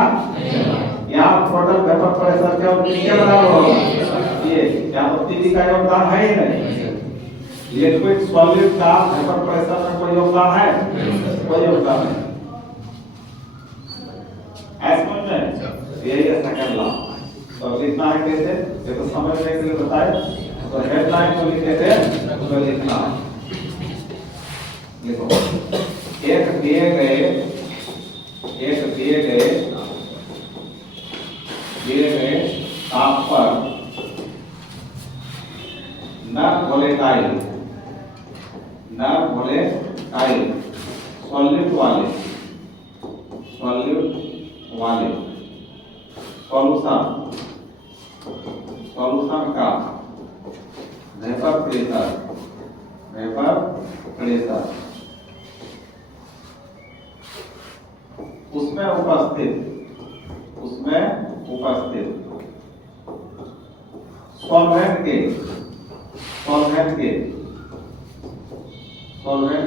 यहाँ टोटल वेपर प्रेशर केवल किसके बराबर होगा? ये यहाँ तो PV का योगदान है ही नहीं। लिक्विड सॉलिड का वेपर प्रेशर में कोई योगदान है? कोई योगदान नहीं। ऐसा में यही है सेकंड लॉ। तो लिखना है कैसे? ये तो समझने के लिए बताए, तो हेडलाइन को लिखे थे तो लिखना है। देखो एक दिए ताप पर नॉन वोलेटाइल सॉल्यूट वाले सॉल्यूशन का वेपर प्रेशर उसमें उपस्थित सॉल्वेंट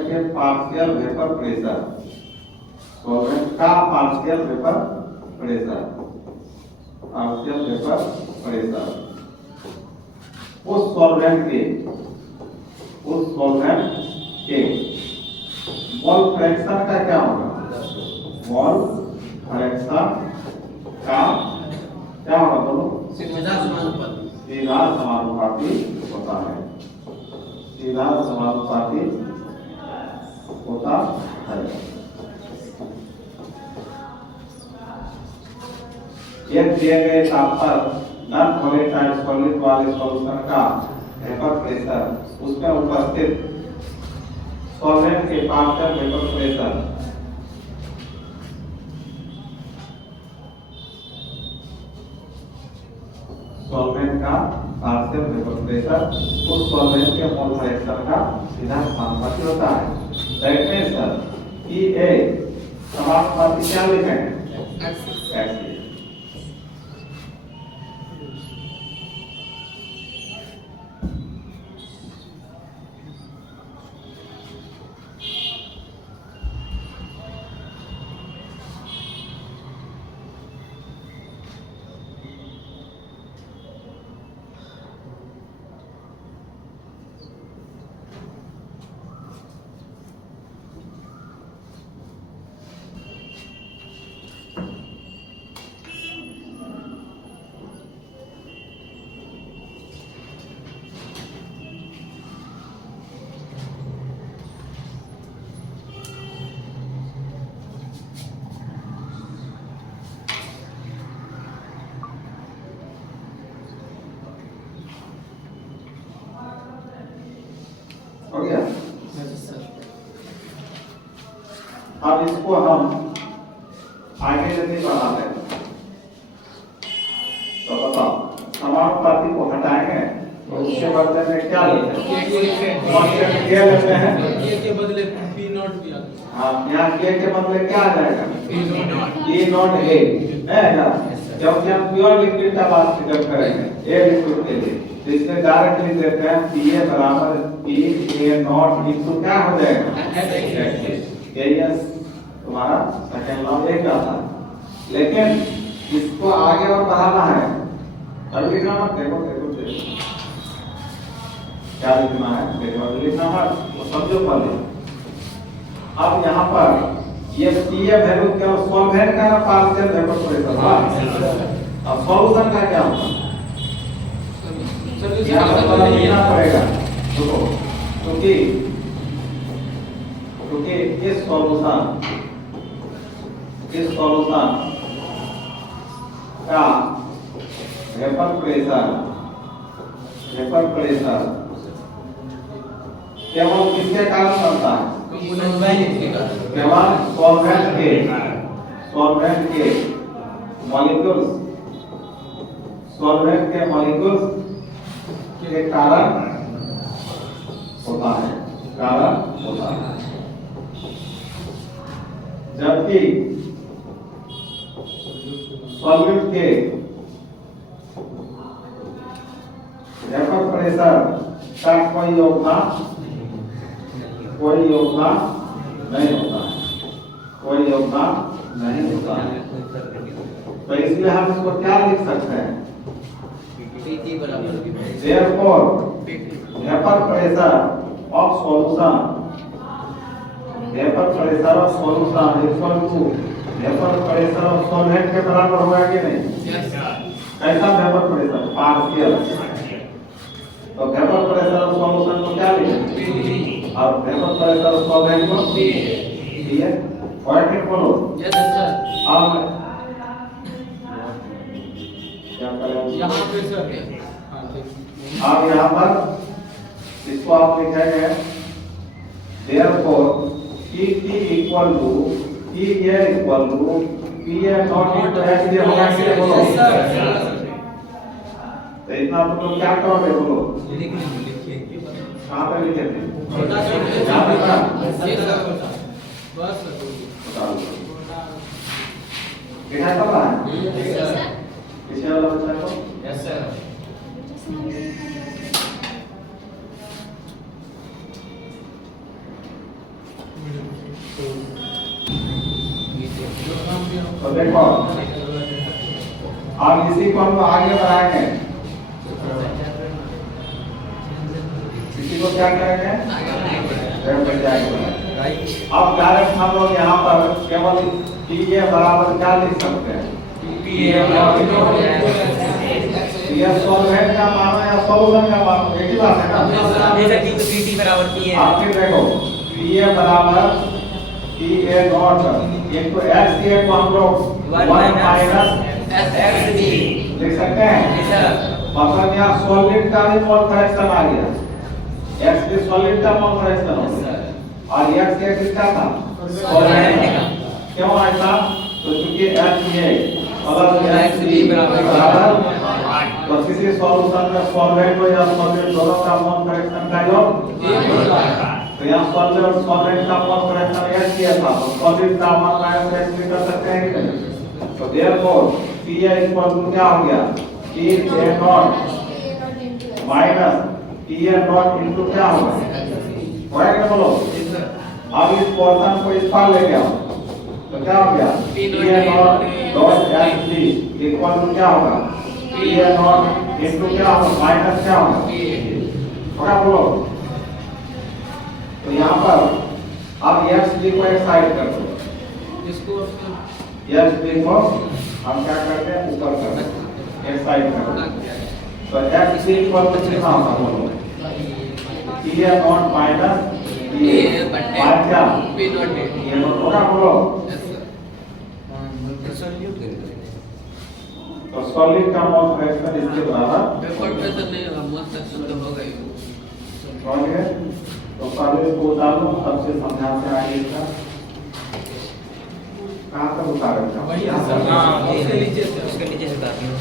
के पार्शियल वेपर प्रेशर, सॉल्वेंट का पार्शियल वेपर प्रेशर उस सॉल्वेंट के मोल फ्रैक्शन का क्या होगा? मोल फ्रैक्शन का क्या होगा? दोनों सीधा समानुपाती होता है, सीधा समानुपाती होता है। एक दिए गए ताप पर नॉन वोलेटाइल सॉलिड वाले सॉल्यूशन का वेपर प्रेशर उसमें उपस्थित सॉल्वेंट के पार्शियल वेपर प्रेशर उस सॉल्वेंट के मोल फ्रैक्शन का सीधा समानुपाती होता है। दैट मींस PA समानुपाती क्या लिखेंगे? ऐसे। हो गया? अब इसको हम आगे यदि बढ़ाते हैं तो बताओ समानुपाती को हटाएंगे तो उसके बदले में क्या लेते हैं? कांस्टेंट के लेते हैं। ये के बदले पी नॉट भी आता हाँ, यहाँ के बदले क्या आ जाएगा? E नॉट A है ना? जब हम प्योर लिक्विड का बात करेंगे ए लिक्विड के लिए, तो इसमें डायरेक्टली देते हैं Pa बराबर P A नॉट इनटू क्या हो जाएगा? KS तुम्हारा सेकंड लॉ एक आता है, लेकिन इसको आगे और बढ़ाना है। अब लिखना मत, देखो क्या लिखना है, देखो लिखना मत, वो समझो पहले। अब यहाँ पर ये पीए वैल्यू क्या सॉल्वेंट का ना पार्शियल वेपर प्रेशर है। अब सॉल्यूशन का क्या होगा? यहाँ पर लिखना पड़ेगा, देखो क्योंकि इस सॉल्यूशन का वेपर प्रेशर केवल किसके कारण बनता है? केवल सॉल्वेंट के मॉलिक्यूल्स के कारण होता है, जबकि सॉल्वेंट के वेपर प्रेशर का कोई योगदान नहीं होता है। तो इसलिए हम इसको क्या लिख सकते हैं? Therefore, vapor pressure of solution equal to vapor pressure of solvent के बराबर होगा कि नहीं? कैसा वेपर प्रेशर? पार्शियल। तो वेपर प्रेशर ऑफ सॉल्यूशन को क्या लिखेंगे? और वेपर प्रेशर ऑफ सॉल्वेंट को ठीक है, पॉइंट बोलो। Yes sir. अब क्या करें यहाँ पे सर हाँ ठीक। अब यहाँ पर इसको आप लिखेंगे therefore TT equal to TA equal to PA not into H के होगा कि नहीं बोलो? तो इतना तो क्या करोगे बोलो? कहाँ पे लिखे थे? यहाँ पे ना? बस लिखा कर रहा है? किसी वाला बच्चा को? Yes sir. तो देखो अब इसी को हम आगे बढ़ाएंगे, इसी को क्या करेंगे? अब डायरेक्ट हम लोग यहाँ पर केवल PA बराबर क्या लिख सकते हैं? ये सॉल्वेंट का मानो या सॉल्यूशन का मानो एक ही बात है ना? जैसा कि PT बराबर PA आप फिर देखो PA बराबर PA नॉट इनटू HCA को हम लोग 1 माइनस SXD लिख सकते हैं। मतलब यहाँ सॉलिड का भी मोल फ्रैक्शन आ गया, X भी सॉलिड का मोल फ्रैक्शन हो गया और X किसका था? सॉल्वेंट का। क्यों ऐसा? तो क्योंकि HCA प्लस HCD बराबर तो किसी सॉल्यूशन में सॉल्वेंट हो या सॉलिड दोनों का मोल फ्रैक्शन का योग तो यहाँ सॉल्वेंट और सॉल्वेंट का मोल फ्रैक्शन HCA था, तो सॉलिड का मोल माइनस HCD कर सकते हैं कि नहीं? तो therefore PA इक्वल टू क्या हो गया? PA not minus PA not into क्या होगा? होगा क्या बोलो? अब इस पोर्शन को इस पार ले गया तो क्या हो गया? PA not dot HCD equal to क्या होगा? PA नॉट इनटू क्या होगा? माइनस क्या होगा? होगा बोलो? तो यहाँ पर अब HCD को एक साइड कर दो, इसको HCD को हम क्या करते हैं? ऊपर करते हैं, एक साइड कर दो। तो HCD इक्वल टू कितना होगा बोलो? PA नॉट माइनस PA क्या? P नॉट ये नॉट होगा बोलो? तो सॉलिड का मोल फ्रैक्शन इसके बराबर वेपर प्रेशर नहीं होगा, मोल फ्रैक्शन तो होगा ही। समझ गए? तो पहले इसको उतारो, तब से समझा से आगे इसका कहाँ तक उतारेगा? वही सर। हाँ, उसके नीचे से उसके नीचे से उतारनी है।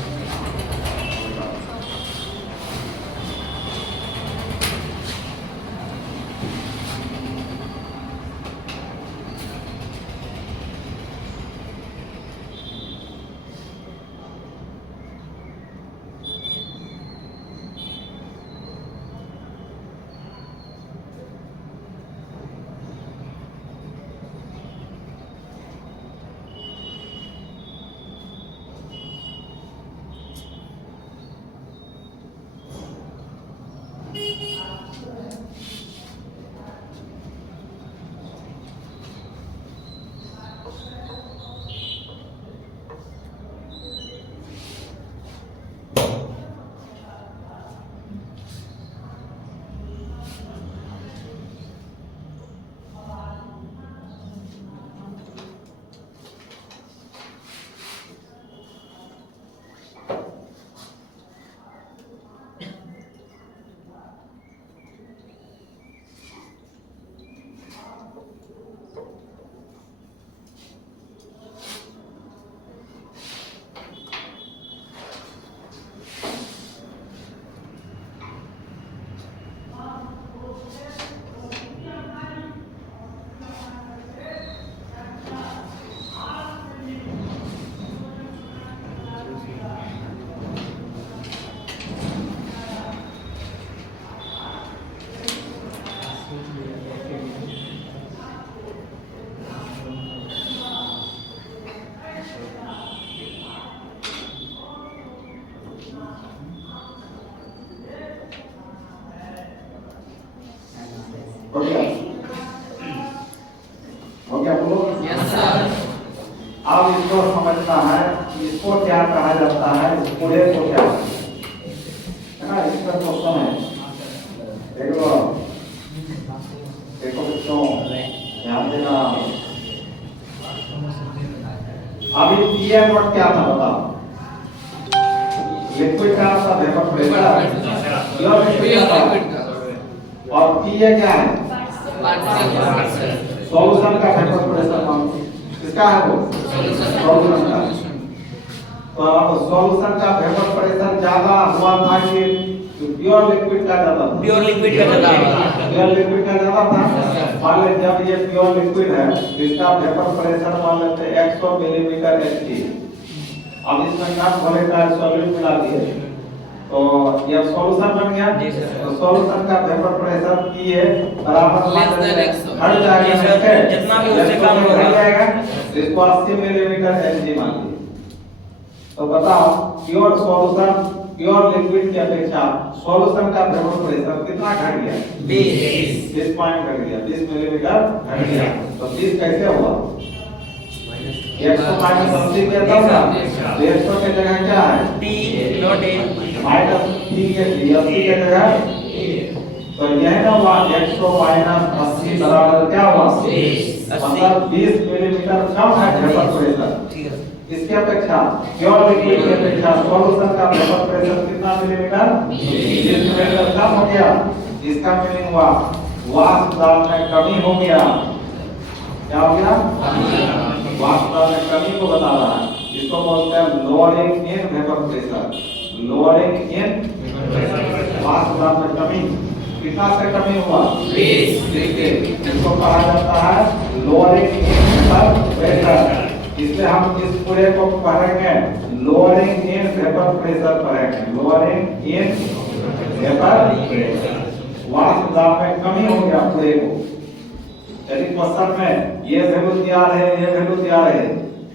हो गया? हो गया बोलो? Yes sir. अब इसको समझना है इसको क्या कहा जाता है, इस पूरे को क्या है ना, इसका क्वेश्चन है। देखो देखो बच्चों ध्यान देना। अभी पीए नोट क्या था बताओ? लिक्विड का था वेपर प्रेशर, प्योर लिक्विड का। और पीए क्या है? सॉल्यूशन का वेपर प्रेशर। किसका है वो? सॉल्यूशन का। तो अब सॉल्यूशन का वेपर प्रेशर ज्यादा हुआ था कि प्योर लिक्विड का ज्यादा था? प्योर लिक्विड का ज्यादा था। प्योर लिक्विड का ज्यादा था। मान ले जब ये प्योर लिक्विड है इसका वेपर प्रेशर मान लेते हैं 100 मिलीमीटर एचजी। अब इसमें नॉन वोलेटाइल सॉल्यूट मिला दिए तो ये सॉल्यूशन बन गया। तो सॉल्यूशन का वेपर प्रेशर पीए बराबर हट जाएगा, जितना भी उससे कम होगा जाएगा। इसको 80 मिलीमीटर एचजी मान लीजिए। तो बताओ प्योर सॉल्यूशन प्योर लिक्विड की अपेक्षा सॉल्यूशन का वेपर प्रेशर कितना घट गया? 20 पॉइंट घट गया, 20 मिलीमीटर घट गया। तो 20 कैसे हुआ? 100 माइनस 80 के तब ना 150 के जगह क्या है? टी नॉट ए माइनस 3 के 80 के जगह। तो यह ना हुआ 100 माइनस 80 बराबर क्या हुआ? 20। मतलब 20 मिलीमीटर कम है वेपर प्रेशर। ठीक है। इसके अपेक्षा प्योर लिक्विड की अपेक्षा सॉल्यूशन का वेपर प्रेशर कितना मिलीमीटर? 20 मिलीमीटर कम हो गया। इसका मीनिंग हुआ वाष्प दाब में कमी हो गया। क्या हो गया? वाष्प दाब में कमी को बता रहा है। इसको बोलते हैं lowering in vapour pressure. Lowering इन वाष्प दाब में कमी। कितना से कमी हुआ? 20। इसको कहा जाता है लोअरिंग इन वेपर प्रेशर। इसलिए हम इस पूरे को पढ़ेंगे लोअरिंग इन वेपर प्रेशर पढ़ेंगे। लोअरिंग इन वेपर वाष्प दाब में कमी हो गया पूरे को। यदि क्वेश्चन में ये वैल्यू दिया है ये वैल्यू दिया है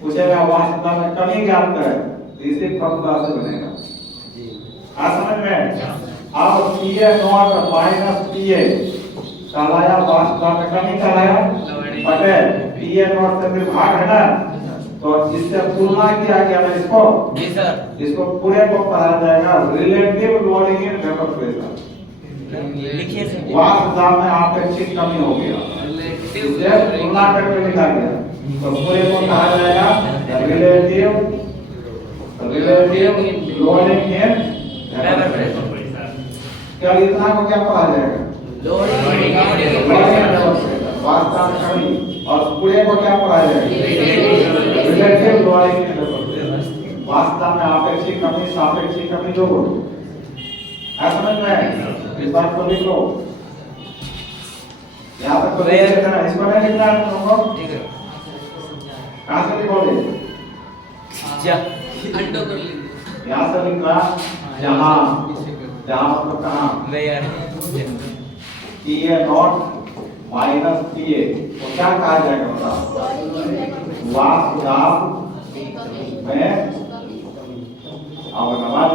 पूछेगा वाष्प दाब में कमी ज्ञात करें तो इसी फॉर्मूला से बनेगा। आ समझ में? अब पीए नॉट माइनस पीए कहलाया वाष्प दाब में कमी कहलाया बटे पीए नॉट से फिर भाग है ना, तो इससे तुलना किया गया ना इसको। जी सर। इसको पूरे को पढ़ा जाएगा relative lowering in vapour pressure. लिखिए सर। वाष्प दाब में आपेक्षिक कमी हो गया, इससे तुलना करके लिखा गया। तो पूरे को कहा जाएगा relative lowering in vapour pressure. क्या इतना को क्या पढ़ा जाएगा? लोअरिंग वाष्प दाब में कमी। और पूरे को क्या पढ़ा जाएगा? Relative lowering in vapour pressure. वाष्प दाब में आपेक्षिक कमी सापेक्षिक कमी दो है। समझ में? इस बात को लिख लो। यहाँ तक तो लिख लेना, इसको नहीं लिखना है तुम लोग। ठीक है। कहाँ से लिखोगे? जा अंडो कर लीजिए। यहाँ से लिखना जहाँ जहाँ मतलब कहाँ? वे यार पीए नॉट माइनस पीए तो क्या कहा जाएगा बताओ? वाष्प दाब में अवनमन।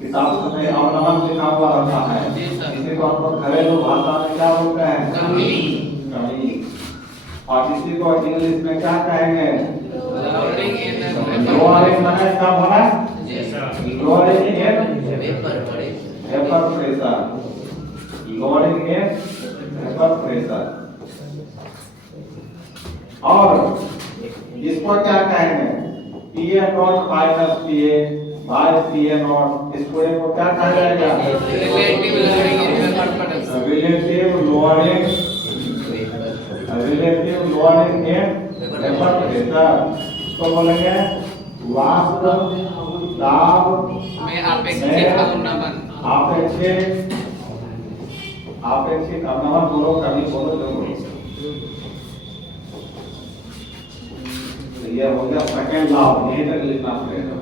किताब में अवनमन लिखा हुआ रहता है। इसी को हम लोग घरेलू भाषा में क्या बोलते हैं? कमी। और इसी को इंग्लिश में क्या कहेंगे? लोअरिंग माने कम होना। Lowering in vapour pressure. Lowering in vapour pressure. और इसको क्या कहेंगे? PA not minus PA by PA not. इस पूरे को क्या कहा जाएगा? Relative lowering in vapour pressure. Relative lowering in vapour pressure. इसको बोलेंगे वाष्प दाब में आपेक्षिक अवनमन। आपेक्षिक अवनमन बोलो, कभी बोलो जो बोलो। तो ये हो गया सेकंड लॉ। यहीं तक लिखना पड़ेगा।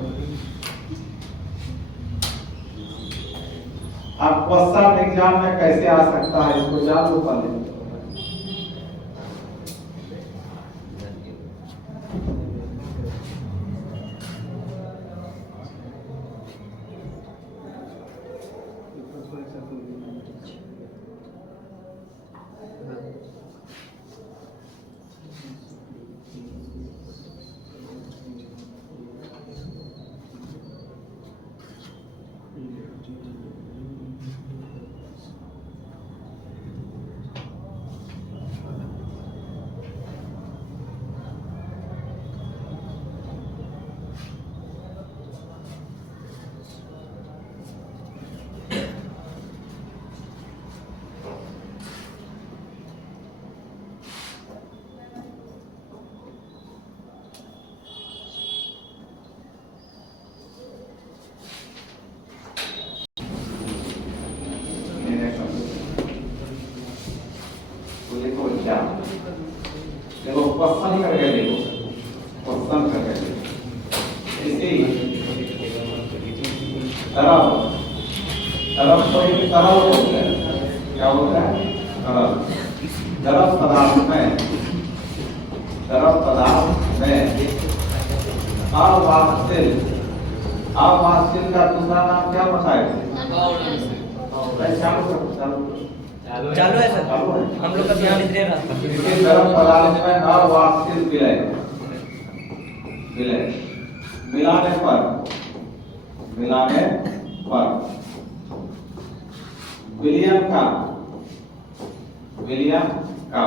अब क्वेश्चन एग्जाम में कैसे आ सकता है इसको जान लो पहले। क्या देखो क्वेश्चन करके देखो, क्वेश्चन करके देखो। इसी तरल तरल को एक तरल बोलते हैं, क्या बोलते हैं? तरल। तरल पदार्थ में अवाष्पित का दूसरा नाम क्या बताए? चालू है सर, चालू है। हम लोग का ध्यान इधर रहा था। इसी तरल पदार्थ में अवाष्पित विलय मिलाने पर विलयन का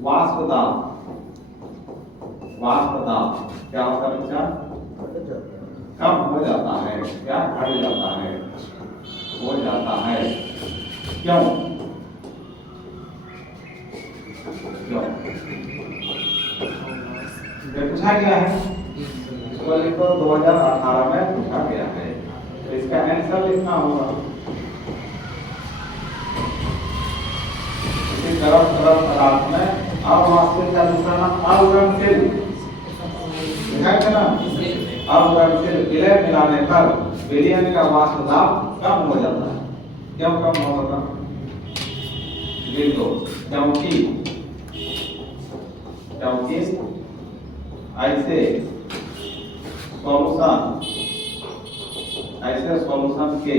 वाष्प दाब क्या होता है बच्चा? कम हो जाता है, क्या घट जाता है, हो जाता है। क्यों? ये पूछा गया है, इसको लिखो 2018 में पूछा गया है, तो इसका आंसर लिखना होगा। इसी तरह पदार्थ में अवाष्पित का दूसरा नाम अवगमनशील, लिखा है ना? अवगमनशील विलय मिलाने पर विलयन का वाष्प दाब कम हो जाता है। क्यों कम होगा? देखो, क्योंकि ऐसे सॉल्यूशन के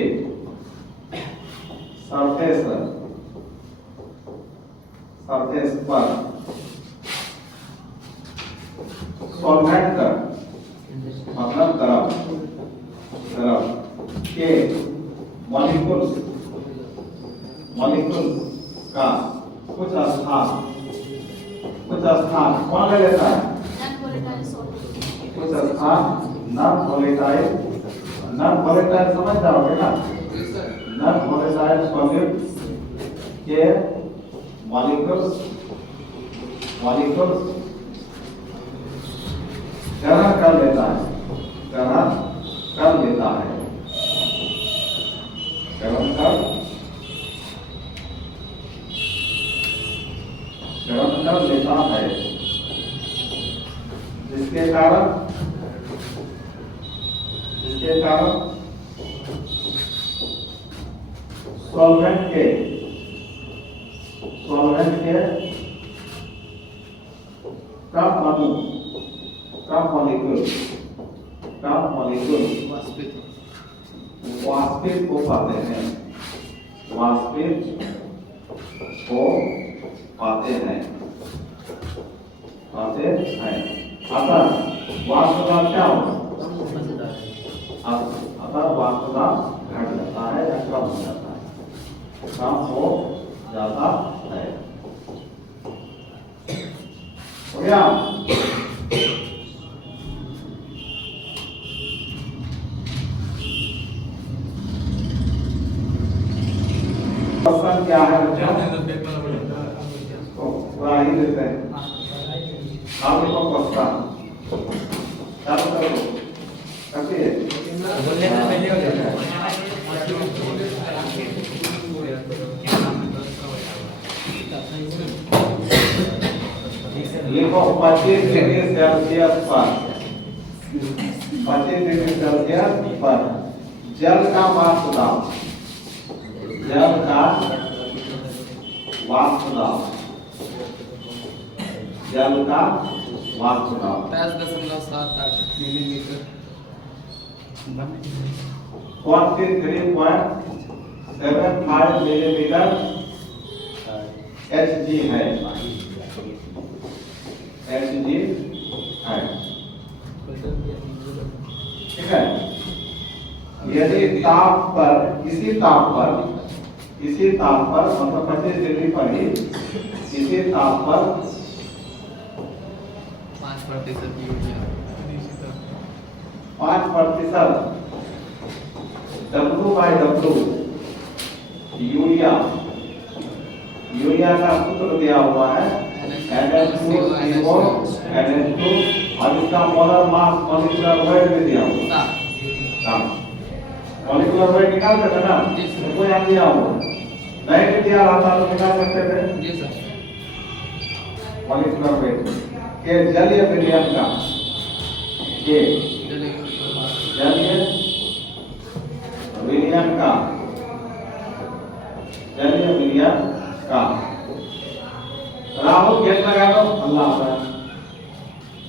सरफेस पर सॉल्वेंट का मतलब तरल के मॉलिक्यूल्स का कुछ स्थान कौन ले लेता है? कुछ स्थान नॉन वोलेटाइल समझ जाओगे ना? नॉन वोलेटाइल सॉल्यूट के मॉलिक्यूल्स ग्रहण कर लेता है, जिसके कारण सॉल्वेंट के कम मॉलिक्यूल वाष्पित को पाते हैं, अतः वाष्प दाब क्या होगा? अतः वाष्प दाब घट जाता है या कम हो जाता है, हो गया? क्वेश्चन क्या है बच्चा? पूरा ही देते हैं। आप देखो क्वेश्चन चालू करो, कैसे है? बोलने से पहले हो जाता है। लिखो 25 डिग्री सेल्सियस पर जल का वाष्प दाब, जल का वाष्प दाब 5.78 मिलीमीटर 43.75 मिलीमीटर Hg है, ठीक है। यदि इसी ताप पर मतलब 25 डिग्री पर ही इसी ताप पर 5% W/W यूरिया का सूत्र दिया हुआ है NH2CO NH2 और इसका मोलर मास मॉलिक्यूलर वेट भी दिया हुआ है। मॉलिक्यूलर वेट निकाल सकते ना? इसको यहाँ दिया हुआ नहीं भी दिया रहता तो निकाल सकते थे। मॉलिक्यूलर वेट के जलीय विलयन का के जलीय विलयन का राहुल गेट लगा दो अल्लाह पर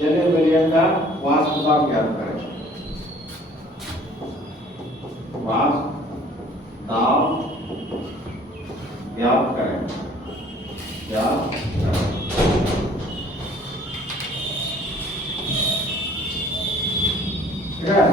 जलीय विलयन का वाष्प दाब ज्ञात करें वाष्प दाब ज्ञात करें ठीक है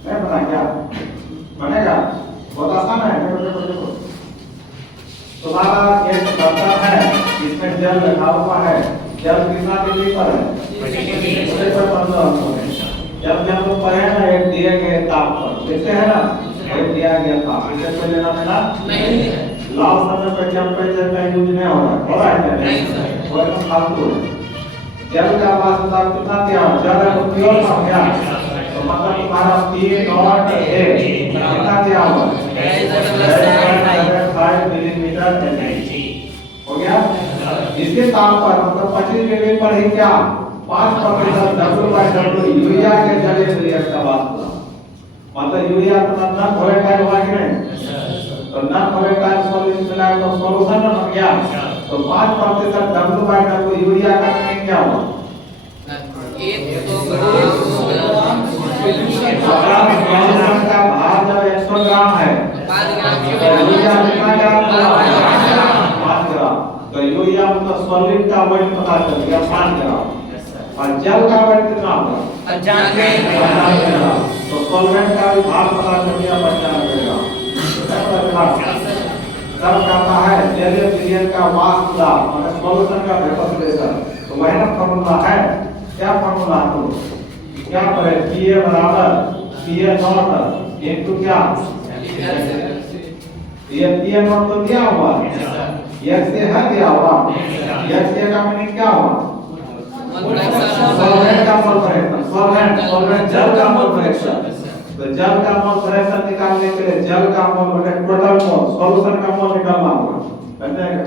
नहीं बना क्या बनेगा बहुत आसान है देखो तुम्हारा एक बर्तन है इसमें जल रखा हुआ है जल कितना डिग्री पर है 15 जब हम लोग पढ़े ना एक दिए गए ताप पर देखते हैं ना एक दिया गया ताप इसे कोई लेना देना नहीं है लाल समय पे टेम्परेचर का यूज नहीं हो रहा है नहीं सर वो एकदम फालतू है जल का वाष्प दाब कितना दिया जल है तो प्योर था क्या तो मतलब तुम्हारा P नॉट A कितना दिया हुआ 5 मिलीमीटर हो गया इसके ताप पर मतलब 25 डिग्री पर ही क्या 5% W/W यूरिया के जलीय विलयन का वाष्प मतलब यूरिया तो ना वोलेटाइल हुआ कि नहीं तो ना वोलेटाइल सॉल्यूशन मिलाया तो सॉल्यूशन बन गया तो 5% W/W यूरिया का कितना क्या हुआ 100 ग्राम का भार जब 100 ग्राम है तो यूरिया कितना ग्राम 5 ग्राम तो यूरिया मतलब सॉलिड का वेट पता चल गया 5 ग्राम और जल का वेट कितना होगा 95 ग्राम तो सॉल्वेंट का भी भार पता चल गया 95 ग्राम तब कहता है जलीय विलयन का वाष्प दाब मतलब सॉल्यूशन का वेपर प्रेशर तो वही ना फार्मूला है क्या फार्मूला तो क्या पड़े Pa बराबर Pa नॉट इनटू क्या ये Pa नॉट तो दिया हुआ x से है दिया हुआ x से का मीनिंग क्या हुआ सॉल्वेंट का मोल फ्रैक्शन सॉल्वेंट जल का मोल फ्रैक्शन तो जल का मोल फ्रैक्शन निकालने के लिए जल का मोल बटे टोटल मोल सॉल्यूशन का मोल निकालना होगा बन जाएगा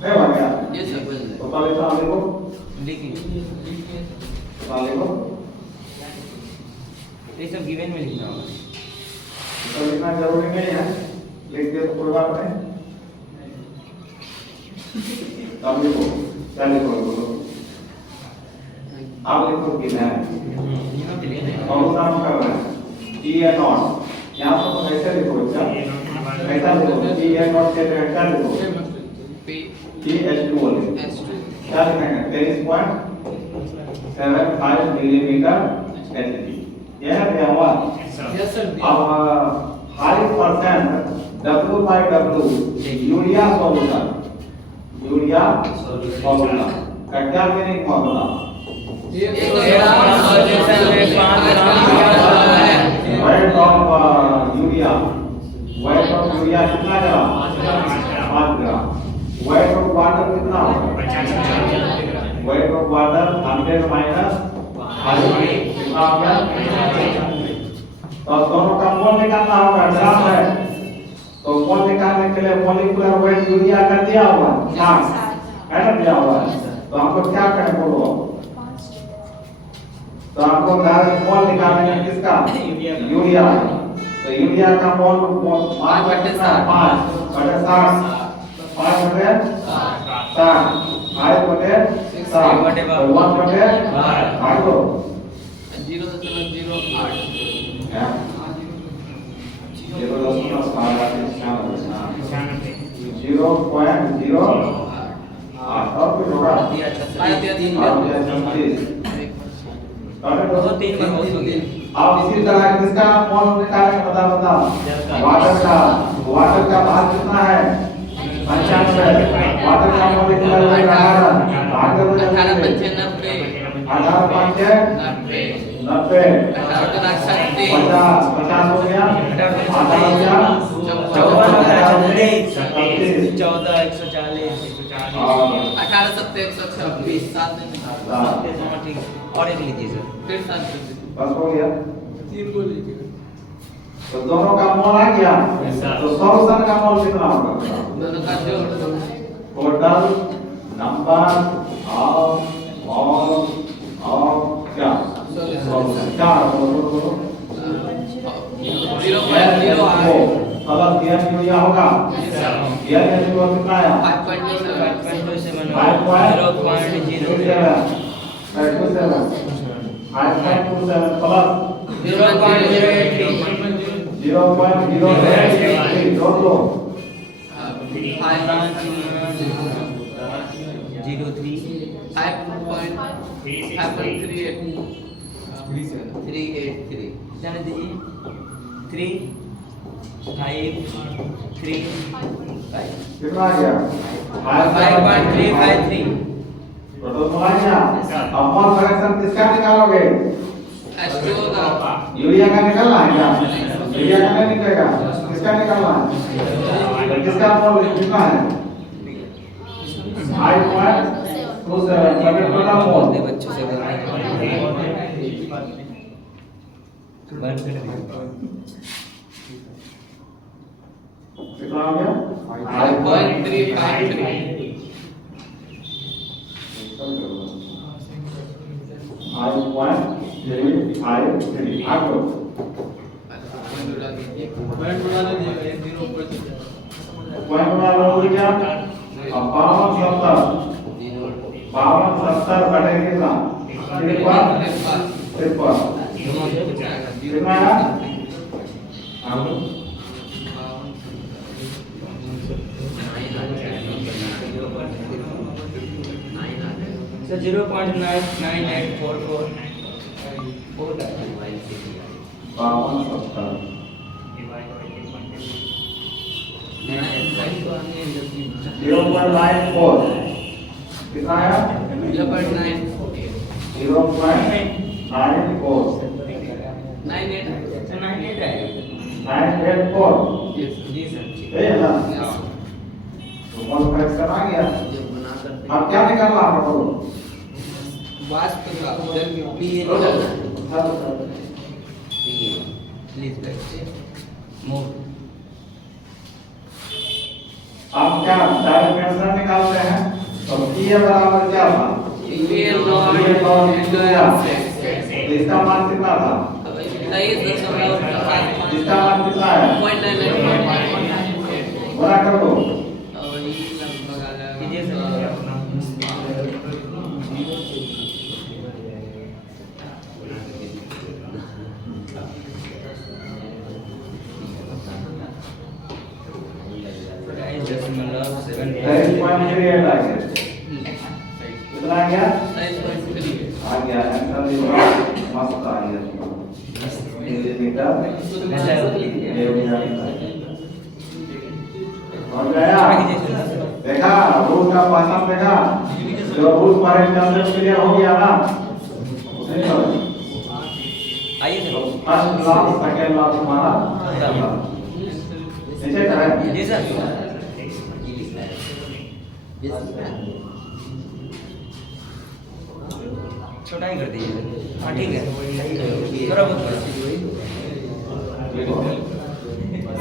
नहीं बन गया ये सर बन तो पहले तो लिखो लिखिए लिखो ये सब गिवन में लिखना होगा तो लिखना जरूरी नहीं है लिख दे तो कोई बात नहीं तब लिखो क्या लिखो बोलो आप लिखो कि मैं बहुत काम कर रहे हैं P A नॉट यहाँ पर तो ऐसे लिखो क्या ऐसा लिखो P A नॉट के जगह क्या लिखो P H2O लिखो क्या लिखेंगे 23.75 मिलीमीटर Hg यह दिया हुआ यस सर अब 5% W/W यूरिया सॉल्यूशन का क्या मीनिंग हुआ बता weight of यूरिया कितना ग्राम 5 ग्राम weight of water कितना होगा weight of water 100 minus 5 कितना होगा तो दोनों का मोल निकालना होगा ग्राम है तो मोल निकालने के लिए मॉलिक्यूलर वेट यूरिया का दिया हुआ है ना दिया हुआ है तो हमको क्या करें बोलो तो आपको मोल निकालने में किसका यूरिया तो यूरिया का मोल 5 बटे 60 5 बटे 8 को 0.08 और कुछ होगा तो 3 में बहुत हो गए अब इसी तरह किसका मोल निकालेंगे बता वाटर का भार कितना है 95 वाटर का मॉलिक्यूलर वेट 18 18 95 18 5 90 90 छत्तीस 50 50 हो गया आधा हो गया 36 14 140 18 7 126 7 ठीक और एक लीजिए सर फिर 7 बस हो गया 3 को लीजिए तो दोनों का मोल आ गया तो सॉल्यूशन का मोल कितना होगा दोनों का जोड़ total number of mole of क्या सॉल्यूशन क्या बोलो 0.08 अगर दिया यूरिया होगा दिया यूरिया कितना है 5.27 जाने दीजिए 3 5 3 5 कितना आ गया 5.353 टोटल मिला गया अब मोल फ्रैक्शन किसका निकालोगे यूरिया का निकालना है क्या यूरिया का नहीं निकलेगा किसका निकालना है किसका मोल कितना है 5.27 टोटल मोल बच्चों से बंद कर दिया कितना आ गया 5.353 आगे पॉइंट बना लीजिएगा 0 पर पॉइंट बना लो क्या अब 52 बटे कितना 53 कितना है सर 0.99844 0.94 कितना है 0.9 0.94 98 984 जी सर है ना तो मोल फ्रैक्शन आ गया अब क्या निकालना है आपको वाष्प का प्लीज बैठ मूव आप क्या डायरेक्ट आंसर निकालते हैं तो P बराबर क्या था इसका मान कितना था इसका मान कितना है बड़ा कर दो कीजिए सर दशमलव 23.38 आ गया कितना आ गया आ गया आंसर मस्त आ गया मिलीमीटर और गया देखा रूल का पासन देखा जो रूल पर इंटरनेट क्लियर हो गया ना आइए sir first class second class हमारा नीचे करें जी सर छोटा ही कर दीजिए हाँ ठीक है थोड़ा बहुत